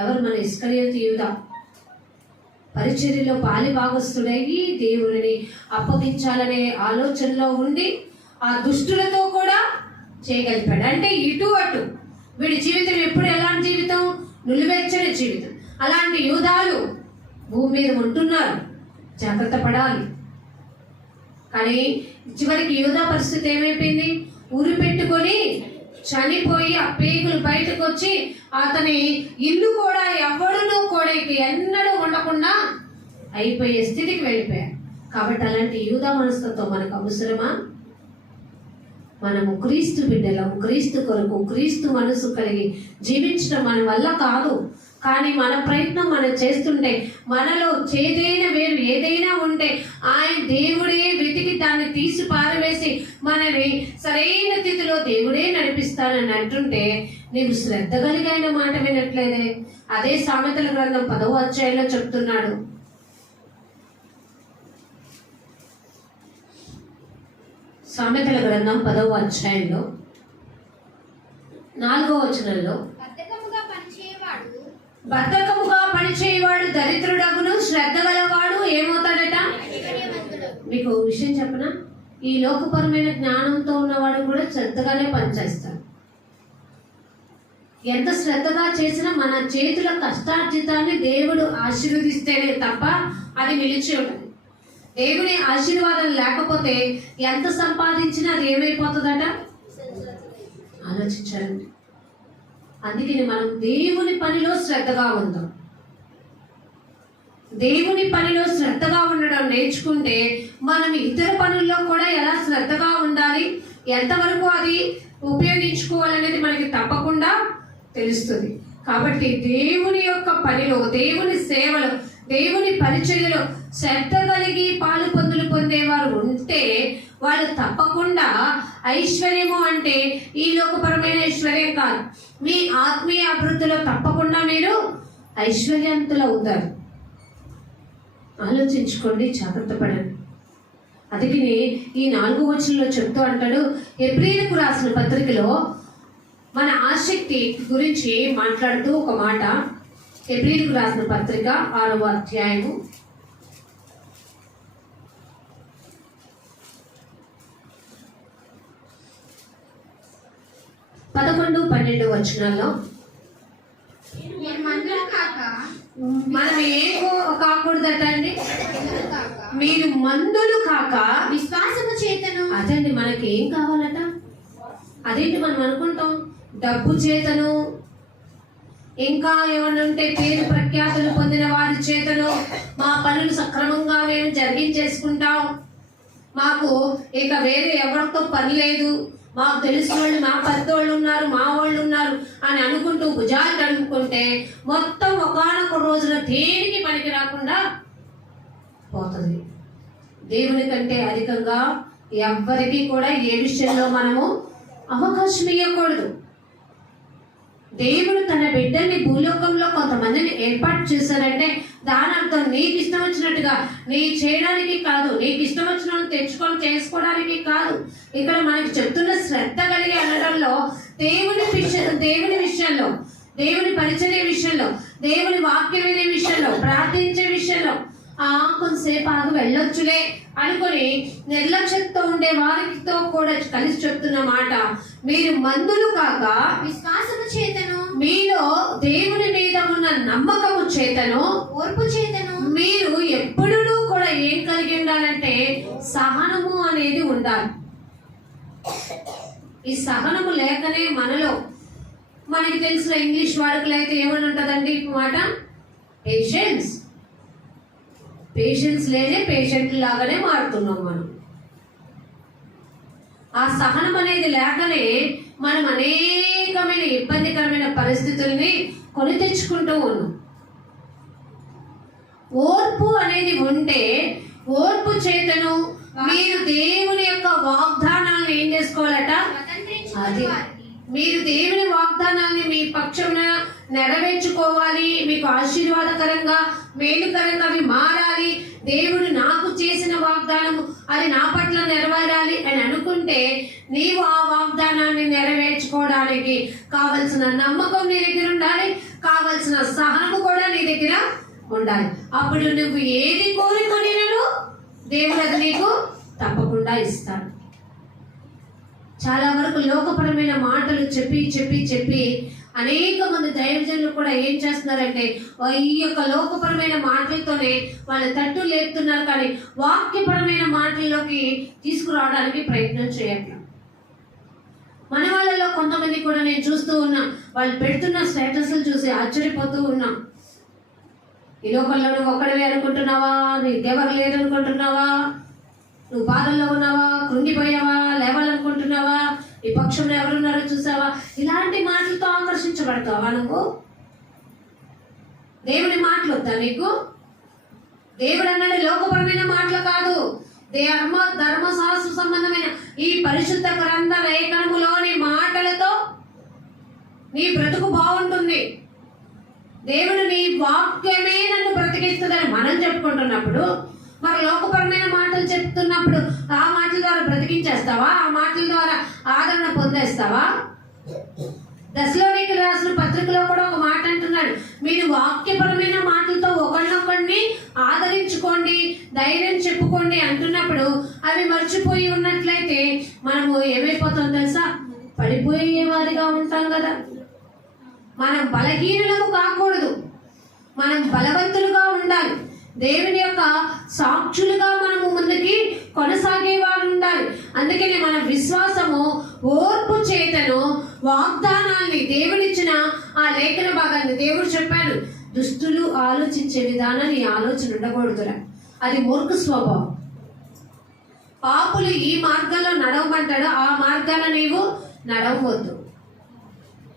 ఎవరు? మన ఇస్కరియోతు యూదా. పరిచర్యలో పాలి భాగస్థుడయ్యి దేవుడిని అప్పగించాలనే ఆలోచనలో ఉండి ఆ దుష్టులతో కూడా చేయగలిపాడు. అంటే ఇటు అటు వీడి జీవితం ఎప్పుడు ఎలాంటి జీవితం? నులివెచ్చని జీవితం. అలాంటి యూదాలు భూమి మీద ఉంటున్నారు, జాగ్రత్త పడాలి. కానీ చివరికి యూదా పరిస్థితి ఏమైపోయింది? ఉరి పెట్టుకొని చనిపోయి ఆ పేగులు బయటకు వచ్చి అతని ఇల్లు కూడా ఎవడునూ కూడా ఇక ఎన్నడూ ఉండకుండా అయిపోయే స్థితికి వెళ్ళిపోయారు. కాబట్టి అలాంటి యూదా మనస్తత్వం మనకు అవసరమా? మనము క్రీస్తు బిడ్డలము, క్రీస్తు కొరకు క్రీస్తు మనసు కలిగి జీవించడం మన వల్ల కాదు. కానీ మన ప్రయత్నం మనం చేస్తుంటే మనలో చేదైన వేరు ఏదైనా ఉంటే ఆయన దేవుడే వెతికి దాన్ని తీసి పారవేసి మనని సరైన స్థితిలో దేవుడే నడిపిస్తానని అంటుంటే నీవు శ్రద్ధ కలిగి ఆయన మాట వినట్లేదే. అదే సామెతల గ్రంథం 10వ అధ్యాయంలో చెప్తున్నాడు. సామెతల గ్రంథం 10వ అధ్యాయంలో 4వ వచనంలో, బద్ధకముగా పనిచేయవాడు దరిద్రుడగును, శ్రద్ధ గలవాడు ఏమవుతాడట? మీకు విషయం చెప్పనా? ఈ లోకపరమైన జ్ఞానంతో ఉన్నవాడు కూడా శ్రద్ధగానే పనిచేస్తాడు. ఎంత శ్రద్ధగా చేసినా మన చేతుల కష్టార్జితాన్ని దేవుడు ఆశీర్వదిస్తేనే తప్ప అది నిలిచి ఉండదు. దేవుని ఆశీర్వాదం లేకపోతే ఎంత సంపాదించినా అది ఏమైపోతుందట? ఆలోచించండి. అందుకని మనం దేవుని పనిలో శ్రద్ధగా ఉందాం. దేవుని పనిలో శ్రద్ధగా ఉండడం నేర్చుకుంటే మనం ఇతర పనుల్లో కూడా ఎలా శ్రద్ధగా ఉండాలి, ఎంతవరకు అది ఉపయోగించుకోవాలనేది మనకి తప్పకుండా తెలుస్తుంది. కాబట్టి దేవుని యొక్క పనిలో, దేవుని సేవలో, దేవుని పరిచర్యలో శ్రద్ధ కలిగి పాలు పొందులు పొందేవారు ఉంటే వాళ్ళు తప్పకుండా ఐశ్వర్యము అంటే ఈ లోకపరమైన ఐశ్వర్యం కాదు, మీ ఆత్మీయ అభివృద్ధిలో తప్పకుండా మీరు ఐశ్వర్యవంతులు అవుతారు. ఆలోచించుకోండి, జాగ్రత్త పడండి. అందుకని ఈ 4వ వచనంలో చెప్తూ అంటాడు, హెబ్రీయులకు రాసిన పత్రికలో మన ఆసక్తి గురించి మాట్లాడుతూ ఒక మాట. హెబ్రీయులకు రాసిన పత్రిక 6వ అధ్యాయము 11-12 వచనాల్లో మీరు మందులు కాక మనం ఏం కాకూడదట అండి? మందులు కాక మీరు మందులు కాక విశ్వాసము చేతను. అదండి మనకి ఏం కావాలట? అదేంటి మనం అనుకుంటాం, డబ్బు చేతను, ఇంకా ఏమన్నా ఉంటే పేరు ప్రఖ్యాతులు పొందిన వారి చేతను మా పనులు సక్రమంగా మేము జరిగించేసుకుంటాం, మాకు ఇక వేరే ఎవరితో పని లేదు, మాకు తెలిసిన వాళ్ళు, మా పెద్దోళ్ళు ఉన్నారు, మా వాళ్ళు ఉన్నారు అని అనుకుంటూ భుజాలు కడుక్కుంటే మొత్తం ఒకానొక రోజున దేనికి పనికి రాకుండా పోతుంది. దేవుని కంటే అధికంగా ఎవ్వరికీ కూడా ఏ విషయంలో మనము అవకాశం ఇవ్వకూడదు. దేవుడు తన బిడ్డల్ని భూలోకంలో కొంతమందిని ఏర్పాటు చేశారంటే దాని అర్థం నీకు ఇష్టం వచ్చినట్టుగా నీ చేయడానికి కాదు, నీకు ఇష్టం వచ్చిన తెచ్చుకొని చేసుకోవడానికి కాదు. ఇక్కడ మనకి చెప్తున్న శ్రద్ధ కలిగి అనడంలో దేవుని విషయంలో, దేవుని పరిచర్య విషయంలో, దేవుని వాక్యం వినే విషయంలో, ప్రార్థించే విషయంలో కొంతసేపు ఆగి వెళ్ళొచ్చులే అనుకుని నిర్లక్ష్యంతో ఉండే వారితో కూడా కలిసి చెప్తున్న మాట, మీరు మందులు కాక విశ్వాసము చేతను, మీలో దేవుని మీద ఉన్న నమ్మకము చేతను, ఓర్పు చేతను మీరు ఎప్పుడూ కూడా ఏం కలిగి ఉండాలంటే సహనము అనేది ఉండాలి. ఈ సహనము లేకనే మనలో, మనకి తెలిసిన ఇంగ్లీష్ వాడుకలు అయితే ఏమని ఉంటుందండి ఈ మాట? పేషెన్స్. పేషెన్స్ లేదే పేషెంట్ లాగానే మారుతున్నాం మనం. ఆ సహనం అనేది లేకనే మనం అనేకమైన ఇబ్బందికరమైన పరిస్థితుల్ని కొని తెచ్చుకుంటూ ఉన్నాం. ఓర్పు అనేది ఉంటే, ఓర్పు చేతను మీరు దేవుని యొక్క వాగ్దానాలను ఏం చేసుకోవాలట? అది మీరు దేవుని వాగ్దానాన్ని మీ పక్షమున నెరవేర్చుకోవాలి. మీకు ఆశీర్వాదకరంగా, మేలుకరంగా అవి మారాలి. దేవుడు నాకు చేసిన వాగ్దానము అది నా పట్ల నెరవేరాలి అని అనుకుంటే నీవు ఆ వాగ్దానాన్ని నెరవేర్చుకోవడానికి కావలసిన నమ్మకం నీ దగ్గర ఉండాలి, కావలసిన సహనము కూడా నీ దగ్గర ఉండాలి. అప్పుడు నువ్వు ఏది కోరుకొనినను దేవుడు అది నీకు తప్పకుండా ఇస్తాడు. చాలా వరకు లోకపరమైన మాటలు చెప్పి చెప్పి చెప్పి అనేక మంది దైవజనులు కూడా ఏం చేస్తున్నారంటే ఈ యొక్క లోకపరమైన మాటలతోనే వాళ్ళ తట్టు లేపుతున్నారు, కానీ వాక్యపరమైన మాటల్లోకి తీసుకురావడానికి ప్రయత్నం చేయట్లేదు. మన వాళ్ళలో కొంతమంది కూడా నేను చూస్తూ ఉన్నా, వాళ్ళు పెడుతున్న స్టేటస్లు చూసి ఆశ్చర్యపోతూ ఉన్నాం. ఈ లోకంలో నువ్వు ఒక్కడవే అనుకుంటున్నావా? నీకెవరు లేరనుకుంటున్నావా? నువ్వు బాధల్లో ఉన్నావా? కృంగిపోయావా? లేవాలనుకుంటున్నావా? ఈ పక్షంలో ఎవరున్నారో చూసావా? ఇలాంటి మాటలతో ఆకర్షించబడతావా నువ్వు? దేవుని మాటలు వద్దా నీకు? దేవుడు అన్నది లోకపరమైన మాటలు కాదు, ధర్మశాస్త్ర సంబంధమైన ఈ పరిశుద్ధ గ్రంథ లేఖనములోని మాటలతో నీ బ్రతుకు బాగుంటుంది. దేవుడు నీ వాక్యమే నన్ను బ్రతికిస్తుందని మనం చెప్పుకుంటున్నప్పుడు, మరి లోకపరమైన మాటలు చెప్తున్నప్పుడు ఆ మాటల ద్వారా బ్రతికించేస్తావా? ఆ మాటల ద్వారా ఆదరణ పొందేస్తావా? దశలోనికి రాసిన పత్రికలో కూడా ఒక మాట అంటున్నాడు, మీరు వాక్యపరమైన మాటలతో ఒకరినొకరిని ఆదరించుకోండి, ధైర్యం చెప్పుకోండి అంటున్నప్పుడు అవి మర్చిపోయి ఉన్నట్లయితే మనము ఏమైపోతాం తెలుసా? పడిపోయేవారిగా ఉంటాం కదా. మనం బలహీనులకు కాకూడదు, మనం బలవంతులుగా ఉండాలి. దేవుని యొక్క సాక్షులుగా మనము ముందుకి కొనసాగేవారు ఉండాలి. అందుకని మన విశ్వాసము ఓర్పు చేతను వాగ్దానాన్ని, దేవుడిచ్చిన ఆ లేఖన భాగాన్ని దేవుడు చెప్పాడు, దుష్టులు ఆలోచించే విధానాన్ని ఆలోచన ఉండకూడదురా, అది మూర్ఖ స్వభావం. పాపులు ఈ మార్గంలో నడవమంటాడు, ఆ మార్గాన నీవు నడవవద్దు.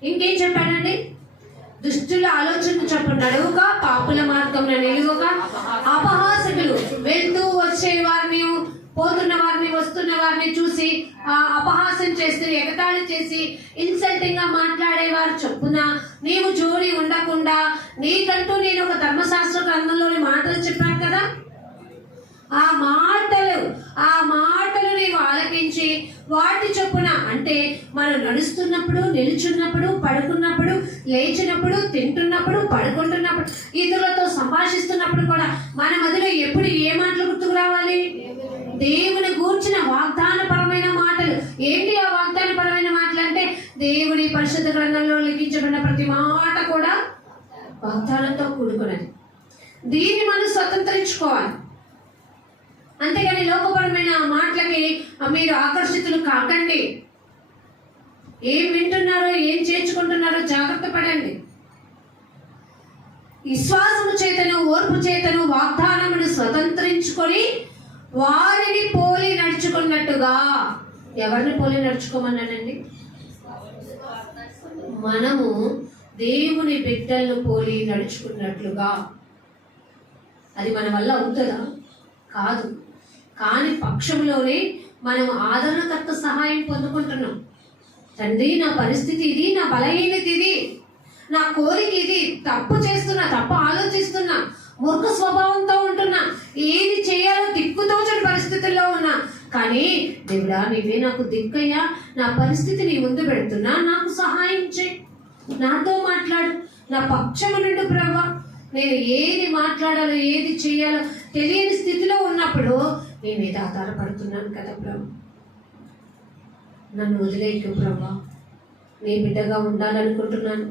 ఇంకేం చెప్పాడండి? దుష్టుల ఆలోచన చెప్పు నడువుగా, పాపుల మార్గంలో నిలువుగా, అపహాసకులు వెళ్తూ వచ్చే వారిని, పోతున్న వారిని, వస్తున్న వారిని చూసి అపహాసం చేస్తూ ఎగతాళి చేసి ఇన్సల్టింగ్ గా మాట్లాడేవారు చొప్పున నీవు జోడి ఉండకుండా, నీకంటూ నేను ఒక ధర్మశాస్త్ర గ్రంథంలోని మాటలు చెప్పాను కదా, ఆ మాటలు నీవు ఆలకించి వాటి చొప్పున, అంటే మనం నడుస్తున్నప్పుడు, నిలుచున్నప్పుడు, పడుకున్నప్పుడు, లేచినప్పుడు, తింటున్నప్పుడు, పడుకుంటున్నప్పుడు, ఇతరులతో సంభాషిస్తున్నప్పుడు కూడా మన మధ్యలో ఎప్పుడు ఏ మాటలు గుర్తుకు రావాలి? దేవుని గూర్చిన వాగ్దానపరమైన మాటలు. ఏంటి ఆ వాగ్దానపరమైన మాటలు అంటే, దేవుడి పరిశుద్ధ గ్రంథంలో లిఖించబడిన ప్రతి మాట కూడా వాగ్దానంతో కూడుకున్నది. దీన్ని మనం స్వతంత్రించుకోవాలి. అంతేగాని లోకపరమైన మాటలకి మీరు ఆకర్షితులు కాకండి. ఏం వింటున్నారో, ఏం చేర్చుకుంటున్నారో జాగ్రత్త పడండి. విశ్వాసము చేతను, ఓర్పు చేతను వాగ్దానమును స్వతంత్రించుకొని వారిని పోలి నడుచుకున్నట్టుగా. ఎవరిని పోలి నడుచుకోమన్నానండి? మనము దేవుని బిడ్డలను పోలి నడుచుకున్నట్లుగా. అది మన వల్ల అవుతుందా? కాదు. కానీ పక్షంలోనే మనం ఆదరణకర్త సహాయం పొందుకుంటున్నాం. తండ్రి, నా పరిస్థితి ఇది, నా బలహీనత ఇది, నా కోరిక ఇది, తప్పు చేస్తున్నా, తప్పు ఆలోచిస్తున్నా, మూర్ఖ స్వభావంతో ఉంటున్నా, ఏది చేయాలో దిక్కుతోచని పరిస్థితుల్లో ఉన్నా, కానీ దేవుడా నీవే నాకు దిక్కయ్యా, నా పరిస్థితి నీ ముందు పెడుతున్నా, నాకు సహాయం చేయి, నాతో మాట్లాడు, నా పక్షము నుండి ప్రభువా. నేను ఏది మాట్లాడాలో, ఏది చేయాలో తెలియని స్థితిలో ఉన్నప్పుడు నేను మీద ఆధారపడుతున్నాను కదా ప్రభు, నన్ను వదిలేయకు ప్రభా, నీ బిడ్డగా ఉండాలనుకుంటున్నాను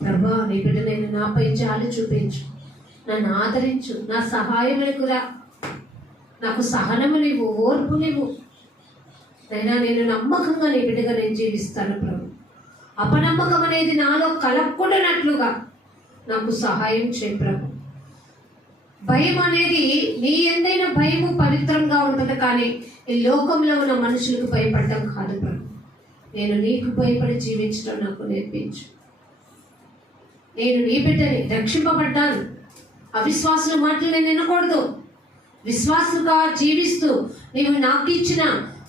ప్రభా. నీ బిడ్డ నేను నాపై జాలి చూపించు, నన్ను ఆదరించు, నా సహాయములకు రా, నాకు సహనము నీవు, ఓర్పు నీవు నైనా. నేను నమ్మకంగా నీ బిడ్డగా నేను జీవిస్తాను ప్రభు. అపనమ్మకం అనేది నాలో కలగకూడనట్లుగా నాకు సహాయం చేయి ప్రభు. భయం అనేది నీ ఎందైన భయము పవిత్రంగా ఉంటుంది, కానీ ఈ లోకంలో ఉన్న మనుషులకు భయపడటం కాదు ప్రభు. నేను నీకు భయపడి జీవించడం నాకు నేర్పించు. నేను నీ బిడ్డని, రక్షింపబడ్డాను. అవిశ్వాసుల మాటలు నేను వినకూడదు. విశ్వాసుగా జీవిస్తూ నీవు నాకు ఇచ్చిన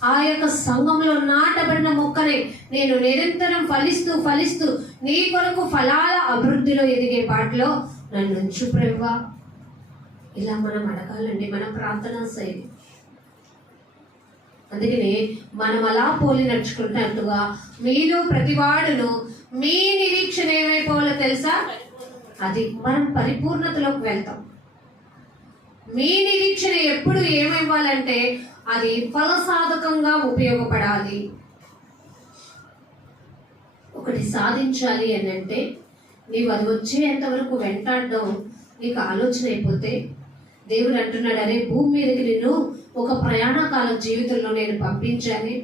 ఆ యొక్క సంఘంలో నాటబడిన మొక్కనే నేను నిరంతరం ఫలిస్తూ నీ కొరకు ఫలాల అభివృద్ధిలో ఎదిగే పాటలో నన్ను ఉంచు ప్రభువా. ఇలా మనం అడగాలండి మన ప్రార్థనా శైలి. అందుకని మనం అలా పోలి నడుచుకుంటున్నట్టుగా మీలో ప్రతివాడును మీ నిరీక్షణ ఏమైపోవాలో తెలుసా? అది మనం పరిపూర్ణతలోకి వెళ్తాం. మీ నిరీక్షణ ఎప్పుడు ఏమైవ్వాలంటే అది ఫలసాధకంగా ఉపయోగపడాలి. ఒకటి సాధించాలి అని అంటే నీవు అది వచ్చేంత వరకు వెంటాడడం నీకు ఆలోచన అయిపోతే, దేవుడు అంటున్నాడు, అరే భూమి మీదకి నిన్ను ఒక ప్రయాణకాల జీవితంలో నేను పంపించాలి.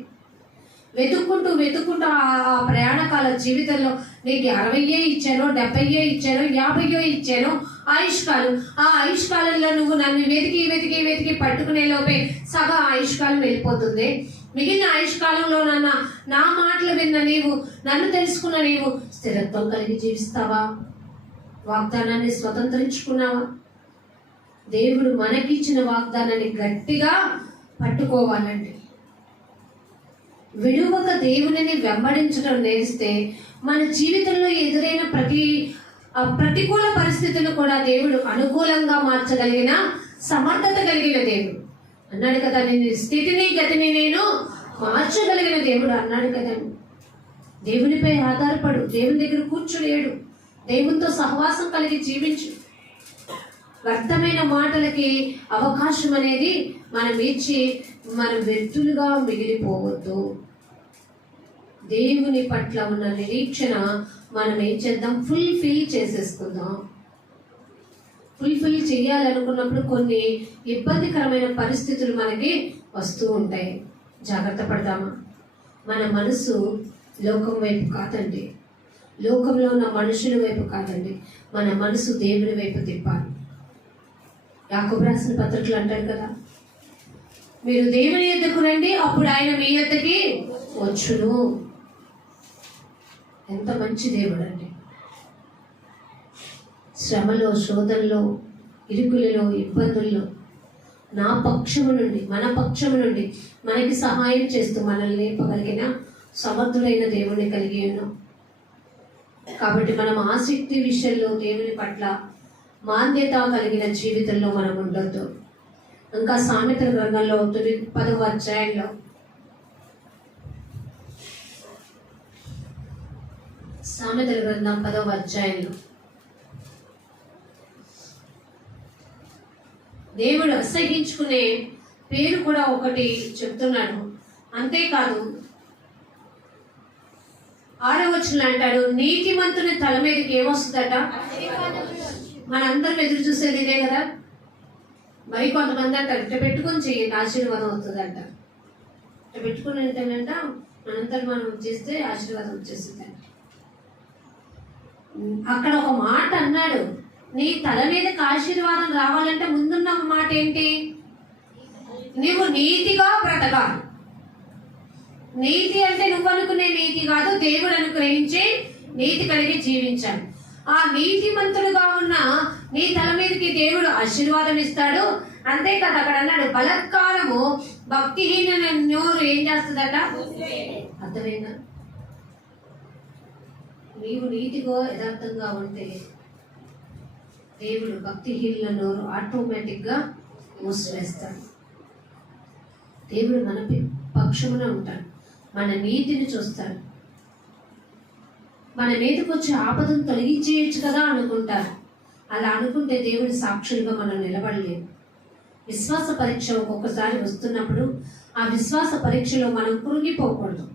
వెతుక్కుంటూ ఆ ప్రయాణకాల జీవితంలో నీకు 60 ఇచ్చాను, 70 ఇచ్చాను, 50 ఇచ్చాను ఆయుష్కాలం. ఆ ఆయుష్కాలంలో నువ్వు నన్ను వెతికి పట్టుకునే లోపే సగం ఆయుష్కాలం వెళ్ళిపోతుంది. మిగిలిన ఆయుష్కాలంలో నా మాటలు విన్న నీవు, నన్ను తెలుసుకున్న నీవు స్థిరత్వం కలిగి జీవిస్తావా? వాగ్దానాన్ని స్వతంత్రించుకున్నావా? దేవుడు మనకిచ్చిన వాగ్దానాన్ని గట్టిగా పట్టుకోవాలండి. విడువక దేవునిని వెంబడించడం నేర్స్తే మన జీవితంలో ఎదురైన ప్రతికూల పరిస్థితులు కూడా దేవుడు అనుకూలంగా మార్చగలిగిన సమర్థత కలిగిన దేవుడు అన్నాడు కదా. నేను స్థితిని గతిని నేను మార్చగలిగిన దేవుడు అన్నాడు కదా. దేవునిపై ఆధారపడు, దేవుని దగ్గర కూర్చునేడు, దేవునితో సహవాసం కలిగి జీవించు. వ్యర్థమైన మాటలకి అవకాశం అనేది మనం ఇచ్చి మనం వ్యర్థులుగా మిగిలిపోవద్దు. దేవుని పట్ల ఉన్న నిరీక్షణ మనం ఏం చేద్దాం, ఫుల్ఫిల్ చేసేసుకుందాం. ఫుల్ఫిల్ చేయాలనుకున్నప్పుడు కొన్ని ఇబ్బందికరమైన పరిస్థితులు మనకి వస్తూ ఉంటాయి. జాగ్రత్త పడదామా? మన మనసు లోకం వైపు కాదండి, లోకంలో ఉన్న మనుషుల వైపు కాదండి, మన మనసు దేవుని వైపు తిప్పాలి. యాకోబు రాసిన పత్రికలు అంటారు కదా, మీరు దేవుని యొద్దకు రండి, అప్పుడు ఆయన మీ యొద్దకి వచ్చును. ఎంత మంచి దేవుడు అండి. శ్రమలో, శోధనలో, ఇరుకులలో, ఇబ్బందుల్లో నా పక్షము నుండి, మన పక్షము నుండి మనకి సహాయం చేస్తూ మనల్ని లేపగలిగిన సమర్థుడైన దేవుడిని కలిగి ఉన్నాం. కాబట్టి మనం ఆసక్తి విషయంలో దేవుని పట్ల మాంద్యత కలిగిన జీవితంలో మనం ఉండొద్దు. ఇంకా సామెతల గ్రంథంలో 10వ అధ్యాయంలో సామెతల గ్రంథం 10వ అధ్యాయంలో దేవుడు అసహించుకునే పేరు కూడా ఒకటి చెప్తున్నాడు. అంతేకాదు 6వ వచనంలో అంటాడు, నీతిమంతుని తల మీదకి ఏమొస్తుందట? మనందరం ఎదురు చూసేది ఇదే కదా. మరి కొంతమంది అంటారు, ఇట్లా పెట్టుకొని చేయండి ఆశీర్వాదం వస్తుందంట. ఇట్లా పెట్టుకుని ఏంటంట, మనంతా మనం చేస్తే ఆశీర్వాదం వచ్చేస్తుందంట. అక్కడ ఒక మాట అన్నాడు, నీ తల మీదకి ఆశీర్వాదం రావాలంటే ముందున్న మాట ఏంటి? నువ్వు నీతిగా బ్రతకాలి. నీతి అంటే నువ్వు అనుకునే నీతి కాదు, దేవుడు అనుగ్రహించే నీతి కలిగి జీవించాలి. ఆ నీతిమంతుడుగా ఉన్న నీ తల మీదకి దేవుడు ఆశీర్వాదం ఇస్తాడు. అంతేకాదు అక్కడ అన్నాడు, బలత్కారము భక్తిహీన నోరు ఏం చేస్తుందట? అర్థమైందా? నీవు నీతిగా యథార్థంగా ఉంటే దేవుడు భక్తిహీనుల నోరు ఆటోమేటిక్గా మూసివేస్తాడు. దేవుడు మన పక్షమున ఉంటాడు, మన నీతిని చూస్తాడు. మన మీదకి వచ్చే ఆపదను తొలగించేయచ్చు కదా అనుకుంటారు. అలా అనుకుంటే దేవుడి సాక్షులుగా మనం నిలబడలేము. విశ్వాస పరీక్ష ఒక్కొక్కసారి వస్తున్నప్పుడు ఆ విశ్వాస పరీక్షలో మనం కృంగిపోకూడదు,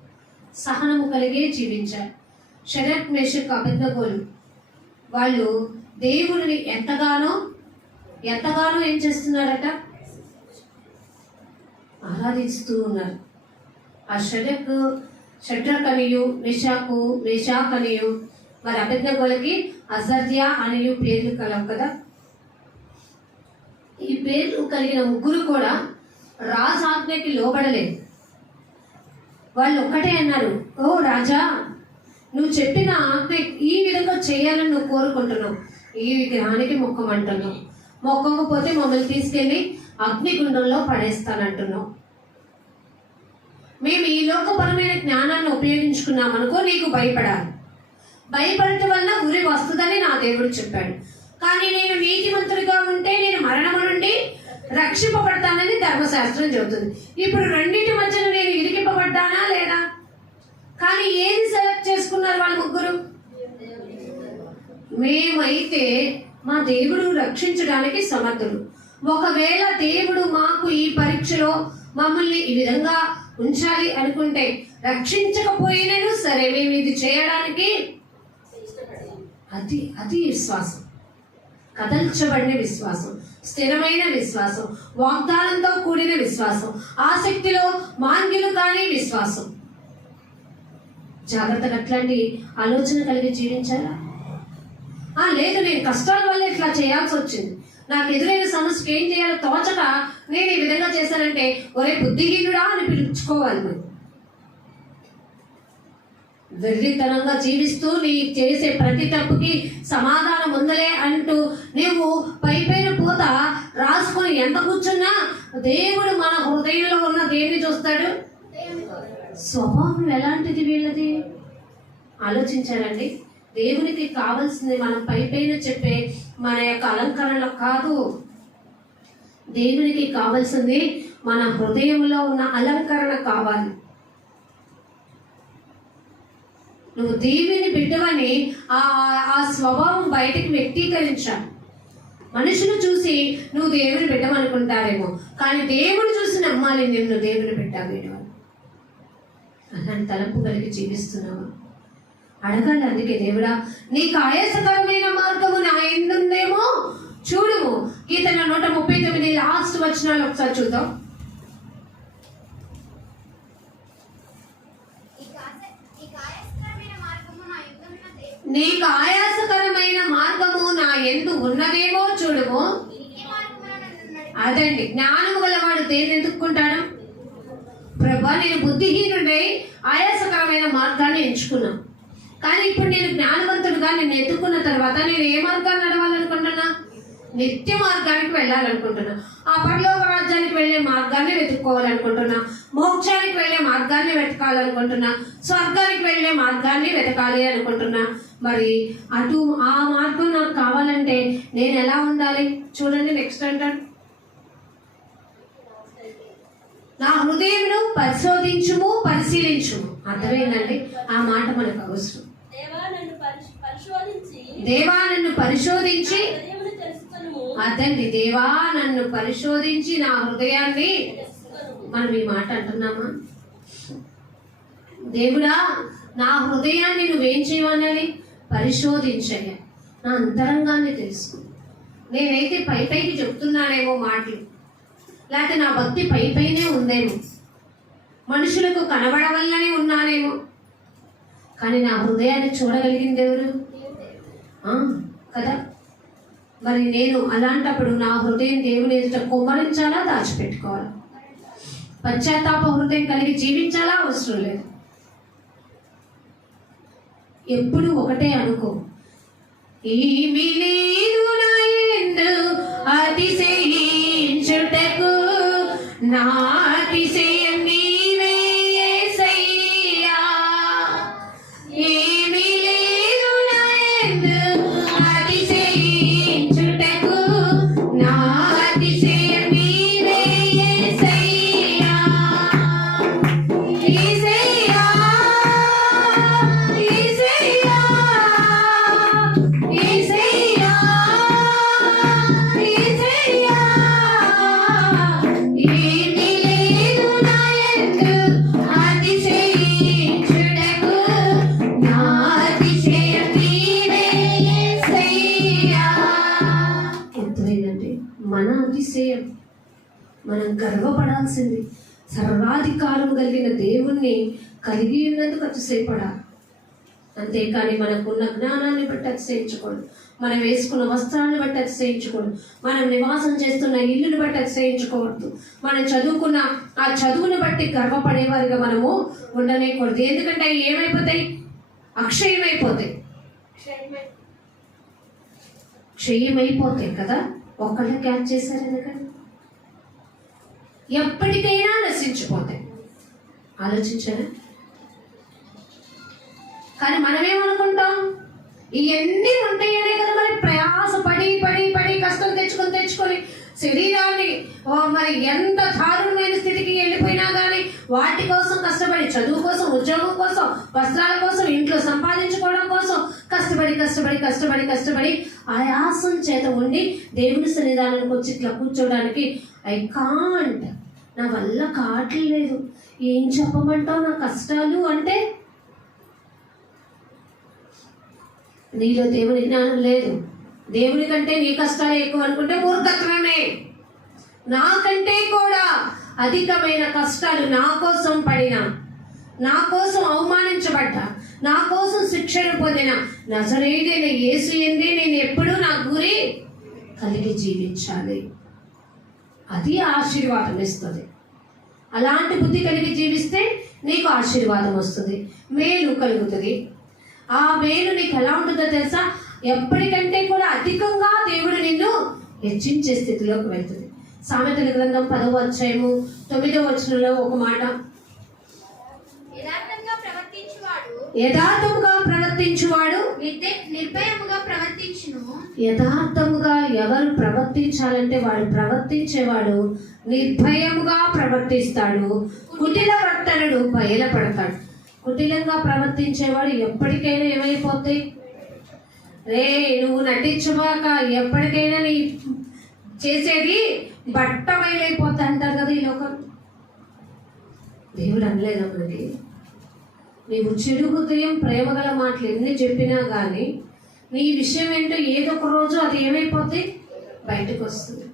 సహనము కలిగే జీవించాలి. షడ్రక్ మేషక్ అబేద్నెగోలు వాళ్ళు దేవుడిని ఎంతగానో ఏం చేస్తున్నారట? ఆరాధిస్తూ ఉన్నారు. ఆ షడ్రక్ అనియు, మేషాక్ అనియు, మరి అబేద్నెగోలకి అజర్యా అనియు పేర్లు కలవు కదా. ఈ పేర్లు కలిగిన ముగ్గురు కూడా రాజు ఆజ్ఞకి లోబడలేదు. వాళ్ళు ఒక్కటే అన్నారు, ఓ రాజా, నువ్వు చెప్పిన ఆజ్ఞ ఈ విధంగా చేయాలని నువ్వు కోరుకుంటున్నావు, ఈ విగ్రహానికి మొక్కమంటున్నావు, మొక్కకపోతే మమ్మల్ని తీసుకెళ్ళి అగ్నిగుండంలో పడేస్తానంటున్నావు. మేము ఈ లోకపరమైన జ్ఞానాన్ని ఉపయోగించుకున్నాం అనుకో, నీకు భయపడాలి. భయపడటం వల్ల ఉరి వస్తుందని నా దేవుడు చెప్పాడు. కానీ నేను నీతిమంతుడిగా ఉంటే నేను మరణము నుండి రక్షింపబడతానని ధర్మశాస్త్రం చెబుతుంది. ఇప్పుడు రెండింటి మధ్యన నేను ఇరికింపబడ్డానా లేదా? కానీ ఏది సెలెక్ట్ చేసుకున్నారు వాళ్ళు ముగ్గురు? మేమైతే మా దేవుడు రక్షించడానికి సమర్థుడు. ఒకవేళ దేవుడు మాకు ఈ పరీక్షలో మమ్మల్ని ఈ విధంగా ఉంచాలి అనుకుంటే, రక్షించకపోయినను సరే మేము ఇది చేయడానికి అది విశ్వాసం, కదల్చబడిన విశ్వాసం, స్థిరమైన విశ్వాసం, వాగ్దానంతో కూడిన విశ్వాసం, ఆసక్తిలో మాంద్యులు కాని విశ్వాసం. జాగ్రత్తగా అట్లాంటి ఆలోచన కలిగి జీవించాలా? లేదు, నేను కష్టాల వల్ల ఇట్లా చేయాల్సి వచ్చింది, నాకు ఎదురైన సమస్యకి ఏం చేయాలో తోచక నేను ఈ విధంగా చేశానంటే, ఒరే బుద్ధిహీనుడా అని పిలుచుకోవాలి. మనం వెర్రితనంగా జీవిస్తూ నీ చేసే ప్రతి తప్పుకి సమాధానం ఉందలే అంటూ నువ్వు పైపైన పూత రాసుకొని ఎంత కూర్చున్నా దేవుడు మన హృదయంలో ఉన్న దేన్ని చూస్తాడు? స్వభావం ఎలాంటిది వీళ్ళది? ఆలోచించాలండి. దేవునికి కావాల్సింది మనం పైపైన చెప్పే మన యొక్క అలంకరణ కాదు. దేవునికి కావాల్సింది మన హృదయంలో ఉన్న అలంకరణ కావాలి. నువ్వు దేవుని బిడ్డవని ఆ స్వభావం బయటకు వ్యక్తీకరించాలి. మనుషులు చూసి నువ్వు దేవుని బిడ్డవనుకుంటారేమో, కానీ దేవుడు చూసి నమ్మాలి నిన్ను దేవుని బిడ్డ. అలాంటి తలంపు కలిగి జీవిస్తున్నావా? అడగాలి. అందుకే దేవుడా, నీకు ఆయాసకరమైన మార్గము నా ఎందుందేమో చూడుము. కీర్తన 139 లాస్ట్ వచనాలు ఒకసారి చూద్దాం. నీకు ఆయాసకరమైన మార్గము నా యందు ఉన్నదేమో చూడుము. అదండి, జ్ఞానము గలవాడు దేన్ని ఎత్తుక్కుంటాడు? ప్రభా, నేను బుద్ధిహీనుడై ఆయాసకరమైన మార్గాన్ని ఎంచుకున్నా, కానీ ఇప్పుడు నేను జ్ఞానవంతుడుగా నిన్ను ఎత్తుకున్న తర్వాత నేను ఏ మార్గాన్ని నడవాలనుకుంటున్నా? నిత్య మార్గానికి వెళ్ళాలనుకుంటున్నా. ఆ పరలోక రాజ్యానికి వెళ్ళే మార్గాన్ని వెతుక్కోవాలనుకుంటున్నా. మోక్షానికి వెళ్ళే మార్గాన్ని వెతకాలనుకుంటున్నా. స్వర్గానికి వెళ్ళే మార్గాన్ని వెతకాలి అనుకుంటున్నా. మరి అటు ఆ మార్గం నాకు కావాలంటే నేను ఎలా ఉండాలి? చూడండి, నెక్స్ట్ అంటాడు, నా హృదయంను పరిశోధించుము, పరిశీలించుము. అర్థమైందండి? ఆ మాట మనకు అవసరం. దేవా నన్ను పరిశోధించి, అదండి, దేవా నన్ను పరిశోధించి నా హృదయాన్ని. మనం ఈ మాట అంటున్నామా? దేవుడా, నా హృదయాన్ని నువ్వేం చేయమనాలి? పరిశోధించయ్యా, నా అంతరంగాన్ని తెలుసుకో. నేనైతే పైకి చెప్తున్నానేమో మాటలు, లేకపోతే నా భక్తి పైనే ఉందేమో, మనుషులకు కనబడవల్లనే ఉన్నానేమో, కానీ నా హృదయాన్ని చూడగలిగింది ఎవరు? కదా. మరి నేను అలాంటప్పుడు నా హృదయం దేవుని ఎదుట కుమ్మరించాలా, దాచిపెట్టుకోవాలా? పశ్చాత్తాప హృదయం కలిగి జీవించాలా? అవసరం లేదు. ఎప్పుడు ఒకటే అనుకో, ఏమీ లేదు నా యందు అతిశయించుటకు, నా అతిశయం నీవే యేసయ్యా. ఏమీ లేదు నా యందు అతిశయించుటకు, నా అతిశయం నీవే యేసయ్యా. యేసయ్యా, యేసయ్యా, యేసయ్యా, యేసయ్యా. ఏమీ లేదు నా యందు అతిశయించుటకు, నా అతిశయం నీవే యేసయ్యా. ఎంతైందండి మన అతిశయం? మనం గర్వపడాల్సింది సర్వాధికారం కలిగిన దేవుణ్ణి కలిగి ఉన్నందుకు అతిశయపడాలి. అంతేకాని మనకున్న జ్ఞానాన్ని బట్టి అతిశయించకూడదు, మనం వేసుకున్న వస్త్రాన్ని బట్టి అతిశయించకూడదు, మనం నివాసం చేస్తున్న ఇల్లుని బట్టి అతిశయించకూడదు, మనం చదువుకున్న ఆ చదువుని బట్టి గర్వపడేవారిగా మనము ఉండనేకూడదు. ఎందుకంటే అవి ఏమైపోతాయి? అక్షయమైపోతాయి, క్షయమైపోతాయి కదా. ఒక్కళ్ళే క్యాచ్ చేశారు, ఎందుకంటే ఎప్పటికైనా నశించిపోతాయి. ఆలోచించారా? కానీ మనమేమనుకుంటాం, ఇవన్నీ ఉంటాయనే కదా మరి ప్రయాస పడి కష్టం తెచ్చుకొని శరీరాన్ని మరి ఎంత దారుణమైన స్థితికి వెళ్ళిపోయినా కానీ వాటి కోసం కష్టపడి, చదువు కోసం, ఉద్యోగం కోసం, వస్త్రాల కోసం, ఇంట్లో సంపాదించుకోవడం కోసం కష్టపడి ఆయాసం చేత ఉండి దేవుని సన్నిధానానికి వచ్చి ఇట్లా కూర్చోడానికి ఐ కాంట్, నా వల్ల కావట్లేదు, ఏం చెప్పమంటావు నా కష్టాలు అంటే నీలో దేవుని జ్ఞానం లేదు. దేవుని కంటే నీ కష్టాలు ఎక్కువ అనుకుంటే మూర్ఖత్వమే. నాకంటే కూడా అధికమైన కష్టాలు నా కోసం పడినా, నా కోసం అవమానించబడ్డా, నా కోసం శిక్షణ పొందిన నజరేయుడైన యేసు యందే నేను ఎప్పుడూ నా గురి కలిగి జీవించాలి. అది ఆశీర్వాదం ఇస్తుంది. అలాంటి బుద్ధి కలిగి జీవిస్తే నీకు ఆశీర్వాదం వస్తుంది, మేలు కలుగుతుంది. ఆ మేలు నీకు ఎలా ఉంటుందో తెలుసా? ఎప్పటికంటే కూడా అధికంగా దేవుడు నిన్ను హెచ్చించే స్థితిలోకి వెళ్తుంది. సామెతల గ్రంథం 10వ అధ్యాయము 9వ వచనంలో ఒక మాట, యథార్థముగా ప్రవర్తించువాడు నిర్భయముగా ప్రవర్తించును. యథార్థముగా ఎవరు ప్రవర్తించాలంటే వాడు ప్రవర్తించేవాడు నిర్భయముగా ప్రవర్తిస్తాడు. కుటిల వర్తనుడు బయలుపడతాడు. కుటిలంగా ప్రవర్తించేవాడు ఎప్పటికైనా ఏమైపోతాయి? రే నువ్వు నటించువాక ఎప్పటికైనా నీ చేసేది బట్ట బయలైపోతా అంటారు కదా ఈ లోకం. దేవుడు అనలేదా మనకి? నీవు చెడు హృదయం, ప్రేమగల మాటలు ఎన్ని చెప్పినా కానీ నీ విషయం ఏంటో ఏదో ఒక రోజు అది ఏమైపోతే బయటకు వస్తుంది.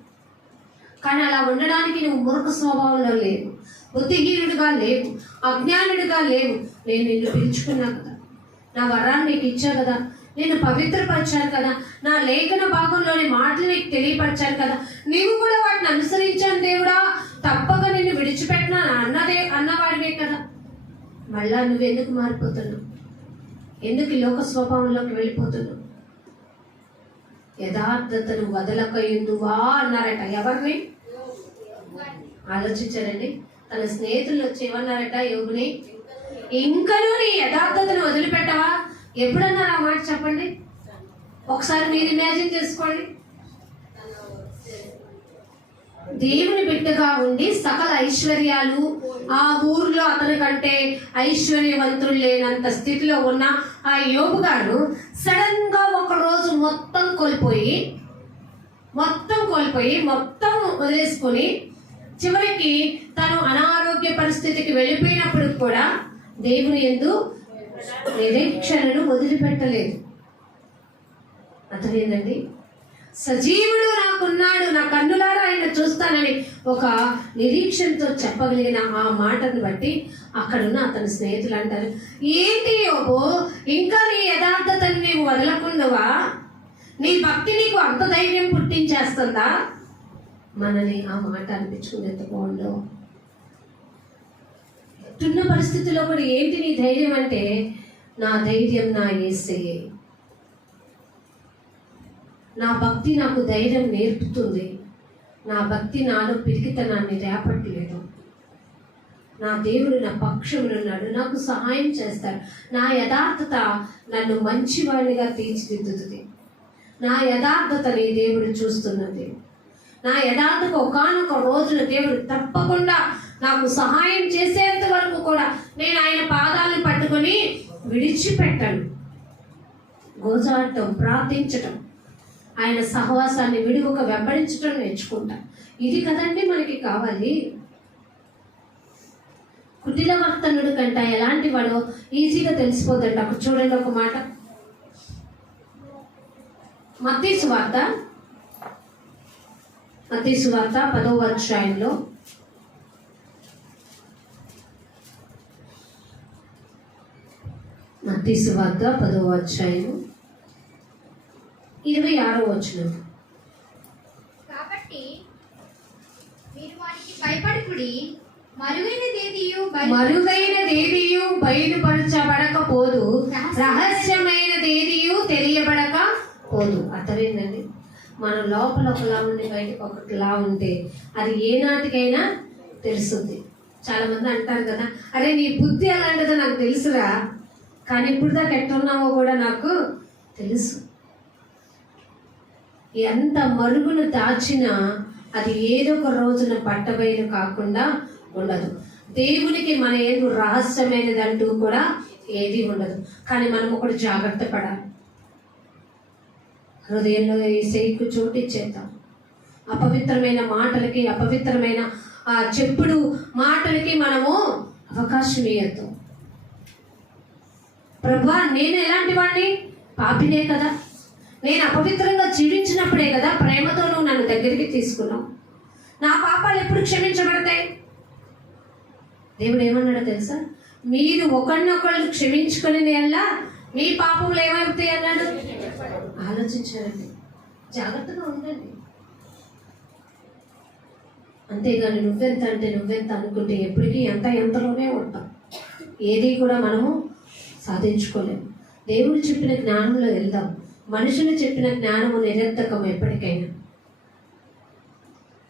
కానీ అలా ఉండడానికి నువ్వు మూర్ఖ స్వభావంలో లేవు, బుద్ధిహీనుడిగా లేవు, అజ్ఞానుడిగా లేవు. నేను నిన్ను పిలుచుకున్నా కదా, నా వరాన్ని నీకు ఇచ్చా కదా, నేను పవిత్రపరిచాను కదా, నా లేఖన భాగంలోని మాటలు నీకు తెలియపరిచాను కదా, నీవు కూడా వాటిని అనుసరించాను దేవుడా, తప్పక నిన్ను విడిచిపెట్టినా అన్నవాడివే కదా. మళ్ళా నువ్వెందుకు మారిపోతున్నావు? ఎందుకు ఈ లోక స్వభావంలోకి వెళ్ళిపోతున్నావు? యథార్థతను వదలకయుందువా అన్నారట. ఎవరిని ఆలోచించారండి? తన స్నేహితులు వచ్చి ఏమన్నారట యోగుని, ఇంకనూ నీ యథార్థతను వదిలిపెట్టవా? ఎప్పుడన్నారు ఆ మాట చెప్పండి ఒకసారి, మీరు ఇమాజిన్ చేసుకోండి. దేవుని బిడ్డగా ఉండి సకల ఐశ్వర్యాలు, ఆ ఊర్లో అతని కంటే ఐశ్వర్యవంతులు లేనంత స్థితిలో ఉన్న ఆ యోబు గారు సడన్ గా ఒక రోజు మొత్తం కోల్పోయి మొత్తం వదిలేసుకొని చివరికి తను అనారోగ్య పరిస్థితికి వెళ్ళిపోయినప్పుడు కూడా దేవుని యందు నిరీక్షణను వదిలిపెట్టలేదు. అతనేందండి, సజీవుడు నాకున్నాడు, నా కన్నులారా ఆయన చూస్తానని ఒక నిరీక్షణతో చెప్పగలిగిన ఆ మాటను బట్టి అక్కడున్న అతని స్నేహితులు అంటారు, ఏంటి యోబు, ఇంకా నీ యథార్థతను నీవు వదలకుండావా? నీ భక్తి నీకు అంత ధైర్యం పుట్టించేస్తుందా? మనని ఆ మాట అనిపించుకుని ఎంత బాగుందో. ఎట్టున్న పరిస్థితిలో కూడా ఏంటి నీ ధైర్యం అంటే, నా ధైర్యం నా యేసయ్యే. నా భక్తి నాకు ధైర్యం నేర్పుతుంది. నా భక్తి నాలో పిరికితనాన్ని రేపట్లేదు. నా దేవుడు నా పక్షమునున్నాడు, నాకు సహాయం చేస్తాడు. నా యథార్థత నన్ను మంచివాడిగా తీర్చిదిద్దుతుంది. నా యథార్థతని దేవుడు చూస్తున్నది. నా యథార్థత ఒకానొక రోజున దేవుడు తప్పకుండా నాకు సహాయం చేసేంత వరకు కూడా నేను ఆయన పాదాలను పట్టుకొని విడిచిపెట్టను. గోజాడటం, ప్రార్థించటం, ఆయన సహవాసాన్ని విడివక వెంబడించడం నేర్చుకుంటా. ఇది కదండి మనకి కావాలి. కుటిలవర్తనుడు కంట ఎలాంటి వాడో ఈజీగా తెలిసిపోదండి. అక్కడ చూడండి ఒక మాట, మత్తయి సువార్త 10వ అధ్యాయంలో మత్తయి సువార్త 10వ అధ్యాయం 26వ వచనం. కాబట్టి మీరు వారికి భయపడకుడి, మరుగైనదేదియు బయలుపరచబడకపోదు, రహస్యమైనదేదియు తెలియబడకపోదు. అర్థమైందండి? మన లోపల ఒకలా ఉండి బయటకు ఒకలా ఉంటే అది ఏనాటికైనా తెలుస్తుంది. చాలా మంది అంటారు కదా, అరే నీ బుద్ధి అలాంటిదో నాకు తెలుసురా, కానీ ఇప్పుడు దాకా ఎట్టున్నావో కూడా నాకు తెలుసు. ఎంత మరుగును దాచినా అది ఏదో ఒక రోజున పట్టబయలు కాకుండా ఉండదు. దేవునికి మన ఏదో రహస్యమైనది అంటూ కూడా ఏది ఉండదు. కానీ మనం ఒకటి జాగ్రత్త పడాలి. హృదయంలో యేసయ్యకు చోటు ఇచ్చేద్దాం. అపవిత్రమైన మాటలకి, అపవిత్రమైన చెప్పుడు మాటలకి మనము అవకాశం ఇవ్వద్దు. ప్రభా, నేను ఎలాంటి వాడిని? పాపినే కదా. నేను అపవిత్రంగా జీవించినప్పుడే కదా ప్రేమతో నువ్వు నన్ను దగ్గరికి తీసుకున్నావు. నా పాపాలు ఎప్పుడు క్షమించబడతాయి? దేవుడు ఏమన్నాడో తెలుసా? మీరు ఒకరినొకళ్ళు క్షమించుకునే ఎలా మీ పాపములు ఏమవుతాయి అన్నాడు. ఆలోచించారండి, జాగ్రత్తగా ఉండండి. అంతేగాని నువ్వెంత అంటే నువ్వెంత అనుకుంటే ఎప్పటికీ ఎంతలోనే ఉంటాం. ఏది కూడా మనము సాధించుకోలేము. దేవుడు చెప్పిన జ్ఞానంలో వెళ్దాం. మనుషులు చెప్పిన జ్ఞానము నిరర్థకం ఎప్పటికైనా.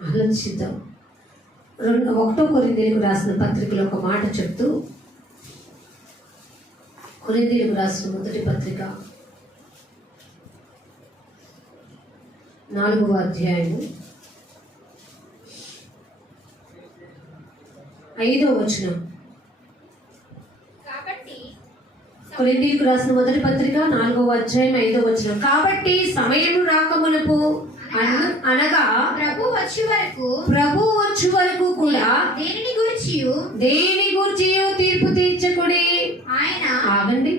ఆలోచిద్దాం. 1 కొరింథీయులకు రాసిన పత్రికలో ఒక మాట చెప్తూ, కొరింథీయులకు రాసిన మొదటి పత్రిక 4వ అధ్యాయము 5వ వచనం. కొరింథీయులకు రాసిన మొదటి పత్రిక 4వ అధ్యాయం 5వ వచనం. కాబట్టి సమయం రాకమునుపు అనగా ప్రభు వచ్చి వరకు కూడా దేని గురించి తీర్పు తీర్చకుడి. ఆయన ఆగండి.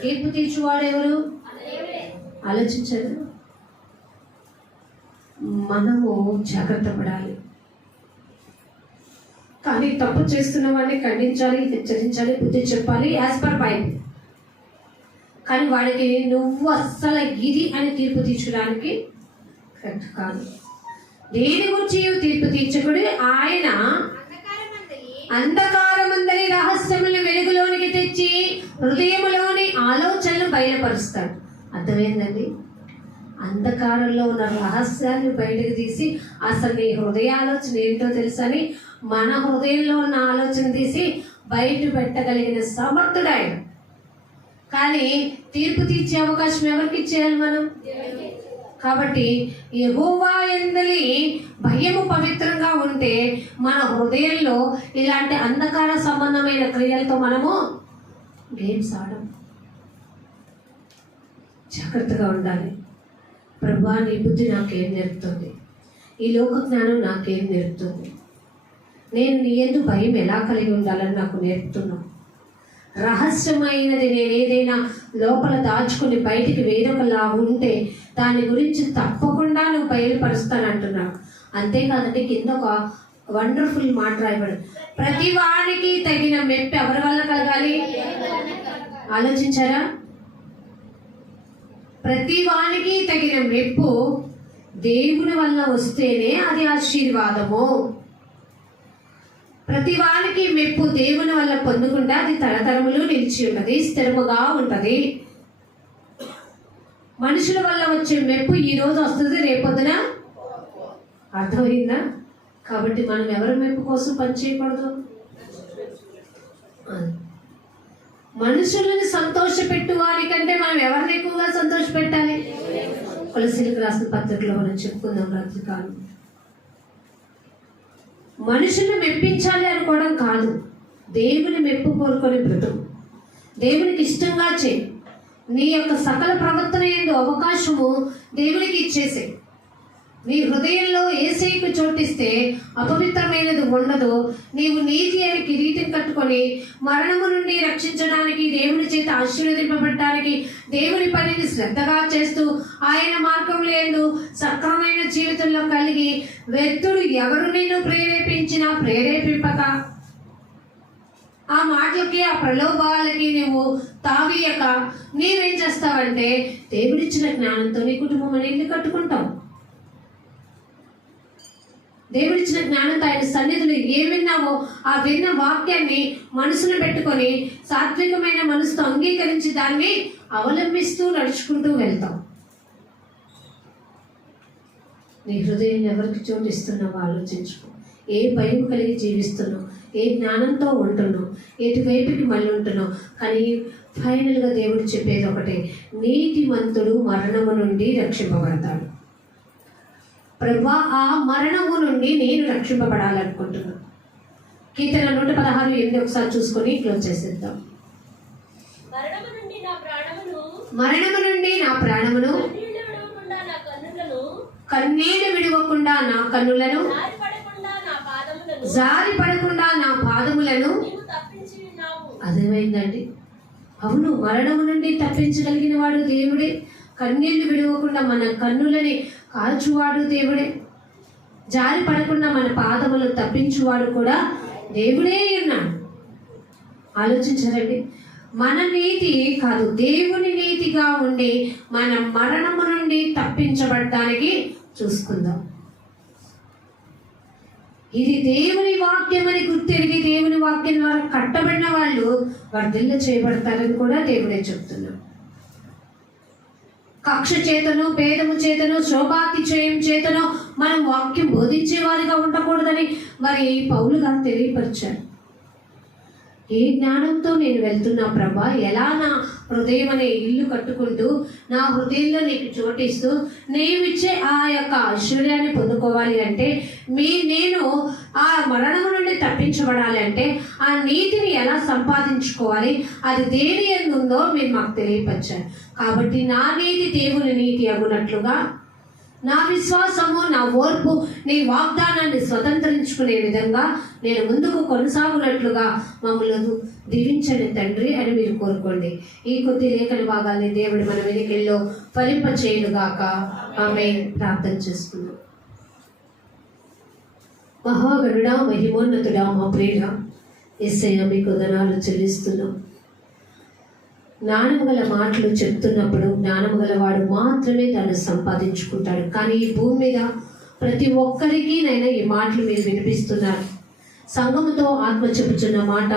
తీర్పు తీర్చువాడు ఎవరు? ఆలోచించారు. మనము జాగ్రత్త పడాలి. కానీ తప్పు చేస్తున్న వాడిని ఖండించాలి, హెచ్చరించాలి, బుద్ధి చెప్పాలి యాజ్ పర్ బైబిల్. కానీ వాడికి నువ్వు అస్సలు ఇది అని తీర్పు తీర్చడానికి కరెక్ట్ కాదు. దేని గురించి తీర్పు తీర్చకుడు. ఆయన అంధకారమందలి రహస్యములను వెలుగులోనికి తెచ్చి హృదయములోని ఆలోచనలు బయలుపరుస్తాడు. అర్థమైందండి? అంధకారంలో ఉన్న రహస్యాన్ని బయటకు తీసి అసలు నీ హృదయ ఆలోచన ఏంటో తెలుసని మన హృదయంలో ఉన్న ఆలోచన తీసి బయట పెట్టగలిగిన సమర్థుడు ఆయన. కానీ తీర్పు తీర్చే అవకాశం ఎవరికి ఇచ్చేయాలి? మనం. కాబట్టి యెహోవా యందలి భయము పవిత్రంగా ఉంటే మన హృదయంలో ఇలాంటి అంధకార సంబంధమైన క్రియలతో మనము గేమ్స్ ఆడం. జాగ్రత్తగా ఉండాలి. ప్రభువా, నీ బుద్ధి నాకేం నేర్పుతుంది? ఈ లోక జ్ఞానం నాకేం నేర్పుతుంది? నేను నీ యందు భయం ఎలా కలిగి ఉండాలని నాకు నేర్పుతున్నావు. రహస్యమైనది నేను ఏదైనా లోపల దాచుకుని బయటికి వేరొకలా ఉంటే దాని గురించి తప్పకుండా నువ్వు బయలుపరుస్తానంటున్నావు. అంతేకాదండి, కింద ఒక వండర్ఫుల్ మాట రాయబడి, ప్రతి వాడికి తగిన మెప్పు ఎవరి వల్ల కలగాలి? ఆలోచించారా? ప్రతి వాడికి తగిన మెప్పు దేవుని వల్ల వస్తేనే అది ఆశీర్వాదము. ప్రతి వారికి మెప్పు దేవుని వల్ల పొందుకుంటే అది తరతరములు నిలిచి ఉంటుంది, స్థిరముగా ఉంటుంది. మనుషుల వల్ల వచ్చే మెప్పు ఈ రోజు వస్తుంది, రేపొద్దున అర్థమైందా? కాబట్టి మనం ఎవరి మెప్పు కోసం పనిచేయకూడదు. మనుషులను సంతోషపెట్టు వారికంటే మనం ఎవరిని ఎక్కువగా సంతోష పెట్టాలి? కొలసీలకు రాసిన పత్రికలో మనం చెప్పుకుందాం. బ్రతకాలు మనుషులను మెప్పించాలి అనుకోవడం కాదు, దేవుని మెప్పు కోరుకొని బ్రతుకు. దేవునికి ఇష్టంగా చేయి. నీ యొక్క సకల ప్రవర్తన యందు అవకాశము దేవునికి ఇచ్చేసే. నీ హృదయంలో యేసయ్యకు చోటిస్తే అపవిత్రమైనది ఉండదు. నీవు నీతి అని కిరీటం కట్టుకొని మరణము నుండి రక్షించడానికి, దేవుని చేత ఆశీర్వదింపబడటానికి దేవుని పనిని శ్రద్ధగా చేస్తూ ఆయన మార్గంలో యందు సక్రమైన జీవితంలో కలిగి వ్యక్తుడు ఎవరు నేను ప్రేరేపింపక ఆ మాటలకి, ఆ ప్రలోభాలకి నువ్వు తావీయక నీవేం చేస్తావంటే దేవుడిచ్చిన జ్ఞానంతో నీ కుటుంబం అని ఇల్లు కట్టుకుంటావు. దేవుడిచ్చిన జ్ఞానంతో ఆయన సన్నిధిలో ఏం విన్నావో ఆ విన్న వాక్యాన్ని మనసును పెట్టుకొని సాత్వికమైన మనసుతో అంగీకరించి దాన్ని అవలంబిస్తూ నడుచుకుంటూ వెళ్తాం. నీ హృదయం ఎవరికి చోటిస్తున్నావో ఆలోచించుకో. ఏ భయం కలిగి జీవిస్తున్నావు, ఏ జ్ఞానంతో ఉంటున్నావు, ఎటువైపుకి మళ్ళీ ఉంటున్నావు. కానీ ఫైనల్గా దేవుడు చెప్పేది ఒకటే, నీతిమంతుడు మరణము నుండి రక్షింపబడతాడు. ప్రభువా, ఆ మరణము నుండి నేను రక్షింపబడాలనుకుంటున్నాను. కీర్తన 116:8 ఒకసారి చూసుకొని క్లోజ్ చేసేద్దాం. మరణము నుండి నా ప్రాణమును కన్నీళ్లు విడవకుండా నా కన్నులను జారి పడకుండా నా పాదములను. అదేమైందండి? అవును, మరణము నుండి తప్పించగలిగిన వాడు దేవుడే. కన్నీళ్లు విడవకుండా మన కన్నులని కాల్చువాడు దేవుడే. జారి పడకుండా మన పాదములు తప్పించువాడు కూడా దేవుడే ఉన్నాడు. ఆలోచించారండి? మన నీతి కాదు, దేవుని నీతిగా ఉండి మన మరణము నుండి తప్పించబడడానికి చూసుకుందాం. ఇది దేవుని వాక్యం అని గుర్తెరిగి దేవుని వాక్యం ద్వారా కట్టబడిన వాళ్ళు వర్ధిల్ల చేయబడతారని కూడా దేవుడే చెప్తున్నాడు. కక్ష చేతను, భేదము చేతను, శోభాతిశయం చేతను మనం వాక్యం బోధించే వారిగా ఉండకూడదని మరి పౌలు గారు తెలియపరిచారు. ఏ జ్ఞానంతో నేను వెళ్తున్నా ప్రభా, ఎలా నా హృదయం అనే ఇల్లు కట్టుకుంటూ నా హృదయంలో నీకు చోటిస్తూ నీవిచ్చే ఆ యొక్క ఐశ్వర్యాన్ని పొందుకోవాలి అంటే నేను ఆ మరణము నుండి తప్పించబడాలి అంటే ఆ నీతిని ఎలా సంపాదించుకోవాలి, అది దేని ఎందుందో మీరు మాకు తెలియపరిచారు. కాబట్టి నా నీతి దేవుని నీతి అగునట్లుగా నా విశ్వాసము, నా ఓర్పు నీ వాగ్దానాన్ని స్వతంత్రించుకునే విధంగా నేను ముందుకు కొనసాగునట్లుగా మమ్మల్ని దీవించండి తండ్రి అని మీరు కోరుకోండి. ఈ కొద్ది లేఖన భాగాల్ని దేవుడు మన వెనుకల్లో ఫలింప చేయనుగాక. ఆమేన్. ప్రార్థన చేసుకుందాం. మహాగణుడా, మహిమోన్నతుడా, మా ప్రియుడా యేసయ్య మీకు వందనాలు చెల్లిస్తున్నాం. జ్ఞానము గల మాటలు చెప్తున్నప్పుడు జ్ఞానము గలవాడు మాత్రమే దాన్ని సంపాదించుకుంటాడు. కానీ ఈ భూమి మీద ప్రతి ఒక్కరికి నైనా ఈ మాటలు మీరు వినిపిస్తున్నారు. సంఘముతో ఆత్మ చెప్పుచున్న మాట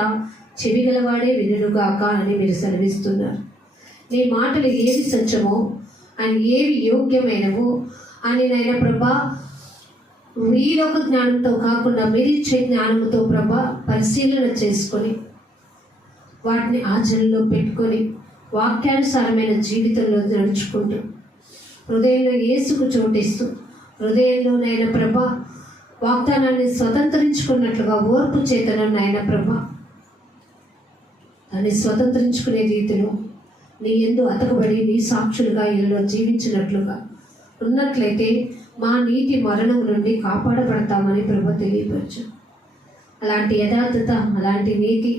చెవి గలవాడే వినుగాక అని మీరు సెలవిస్తున్నారు. నీ మాటలు ఏవి సత్యమో అని ఏవి యోగ్యమైనవో అని నైనా ప్రభా మీరొక జ్ఞానంతో కాకుండా మీరిచ్చే జ్ఞానంతో ప్రభా పరిశీలన చేసుకొని వాటిని ఆచరణలో పెట్టుకొని వాక్యానుసారమైన జీవితంలో నడుచుకుంటూ హృదయంలో యేసుకు చోటిస్తూ హృదయంలోనైనా ప్రభ వాగ్దానాన్ని స్వతంత్రించుకున్నట్లుగా ఓర్పు చేతను నాయన ప్రభ దాన్ని స్వతంత్రించుకునే రీతిలో నీ యందు అతకబడి నీ సాక్షులుగా ఇల్లు జీవించినట్లుగా ఉన్నట్లయితే మా నీతి మరణం నుండి కాపాడబడతామని ప్రభు తెలియపరచు. అలాంటి యథార్థత, అలాంటి నీతి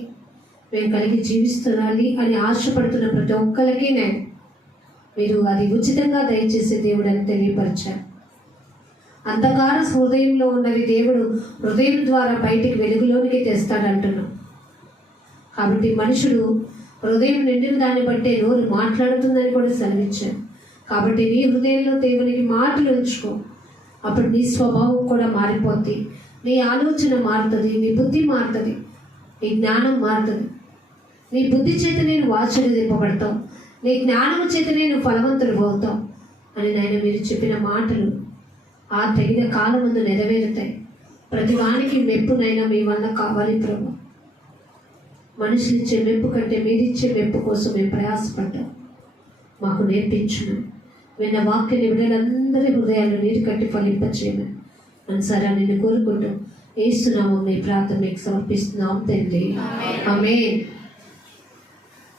మేము కలిగి జీవిస్తున్నాలి అని ఆశపడుతున్న ప్రతి ఒక్కరికి నేను మీరు అది ఉచితంగా దయచేసే దేవుడు అని తెలియపరిచారు. అంధకార హృదయంలో ఉన్నవి దేవుడు హృదయం ద్వారా బయటికి వెలుగులోనికి తెస్తాడంటున్నాం. కాబట్టి మనుషుడు హృదయం నిండిన దాన్ని బట్టే నోరు మాట్లాడుతుందని కూడా సెలవిచ్చారు. కాబట్టి నీ హృదయంలో దేవునికి మాటలు ఉంచుకో. అప్పుడు నీ స్వభావం కూడా మారిపోద్ది, నీ ఆలోచన మారుతుంది, నీ బుద్ధి మారుతుంది, నీ జ్ఞానం మారుతుంది. నీ బుద్ధి చేత నేను ఆశీర్వదింపబడతావు, నీ జ్ఞానము చేత నేను ఫలవంతుడు అవుతావు అని నాయన మీరు చెప్పిన మాటలు ఆ తగిన కాలం ముందు నెరవేరుతాయి. ప్రతి వానికి మెప్పునైనా మీ వల్ల కావాలి ప్రభు. మనుషులు ఇచ్చే మెప్పు కంటే మీరిచ్చే మెప్పు కోసం మేము ప్రయాసపడ్డాం. మాకు నేర్పించును. విన్న వాక్య నిబిడలందరి హృదయాలు నీరు కట్టి ఫలింపచేయమని మనసారా నిన్ను కోరుకుంటూ యేసు నామమున ఈ ప్రార్థన మీకు సమర్పిస్తున్నాం తండ్రి. ఆమేన్.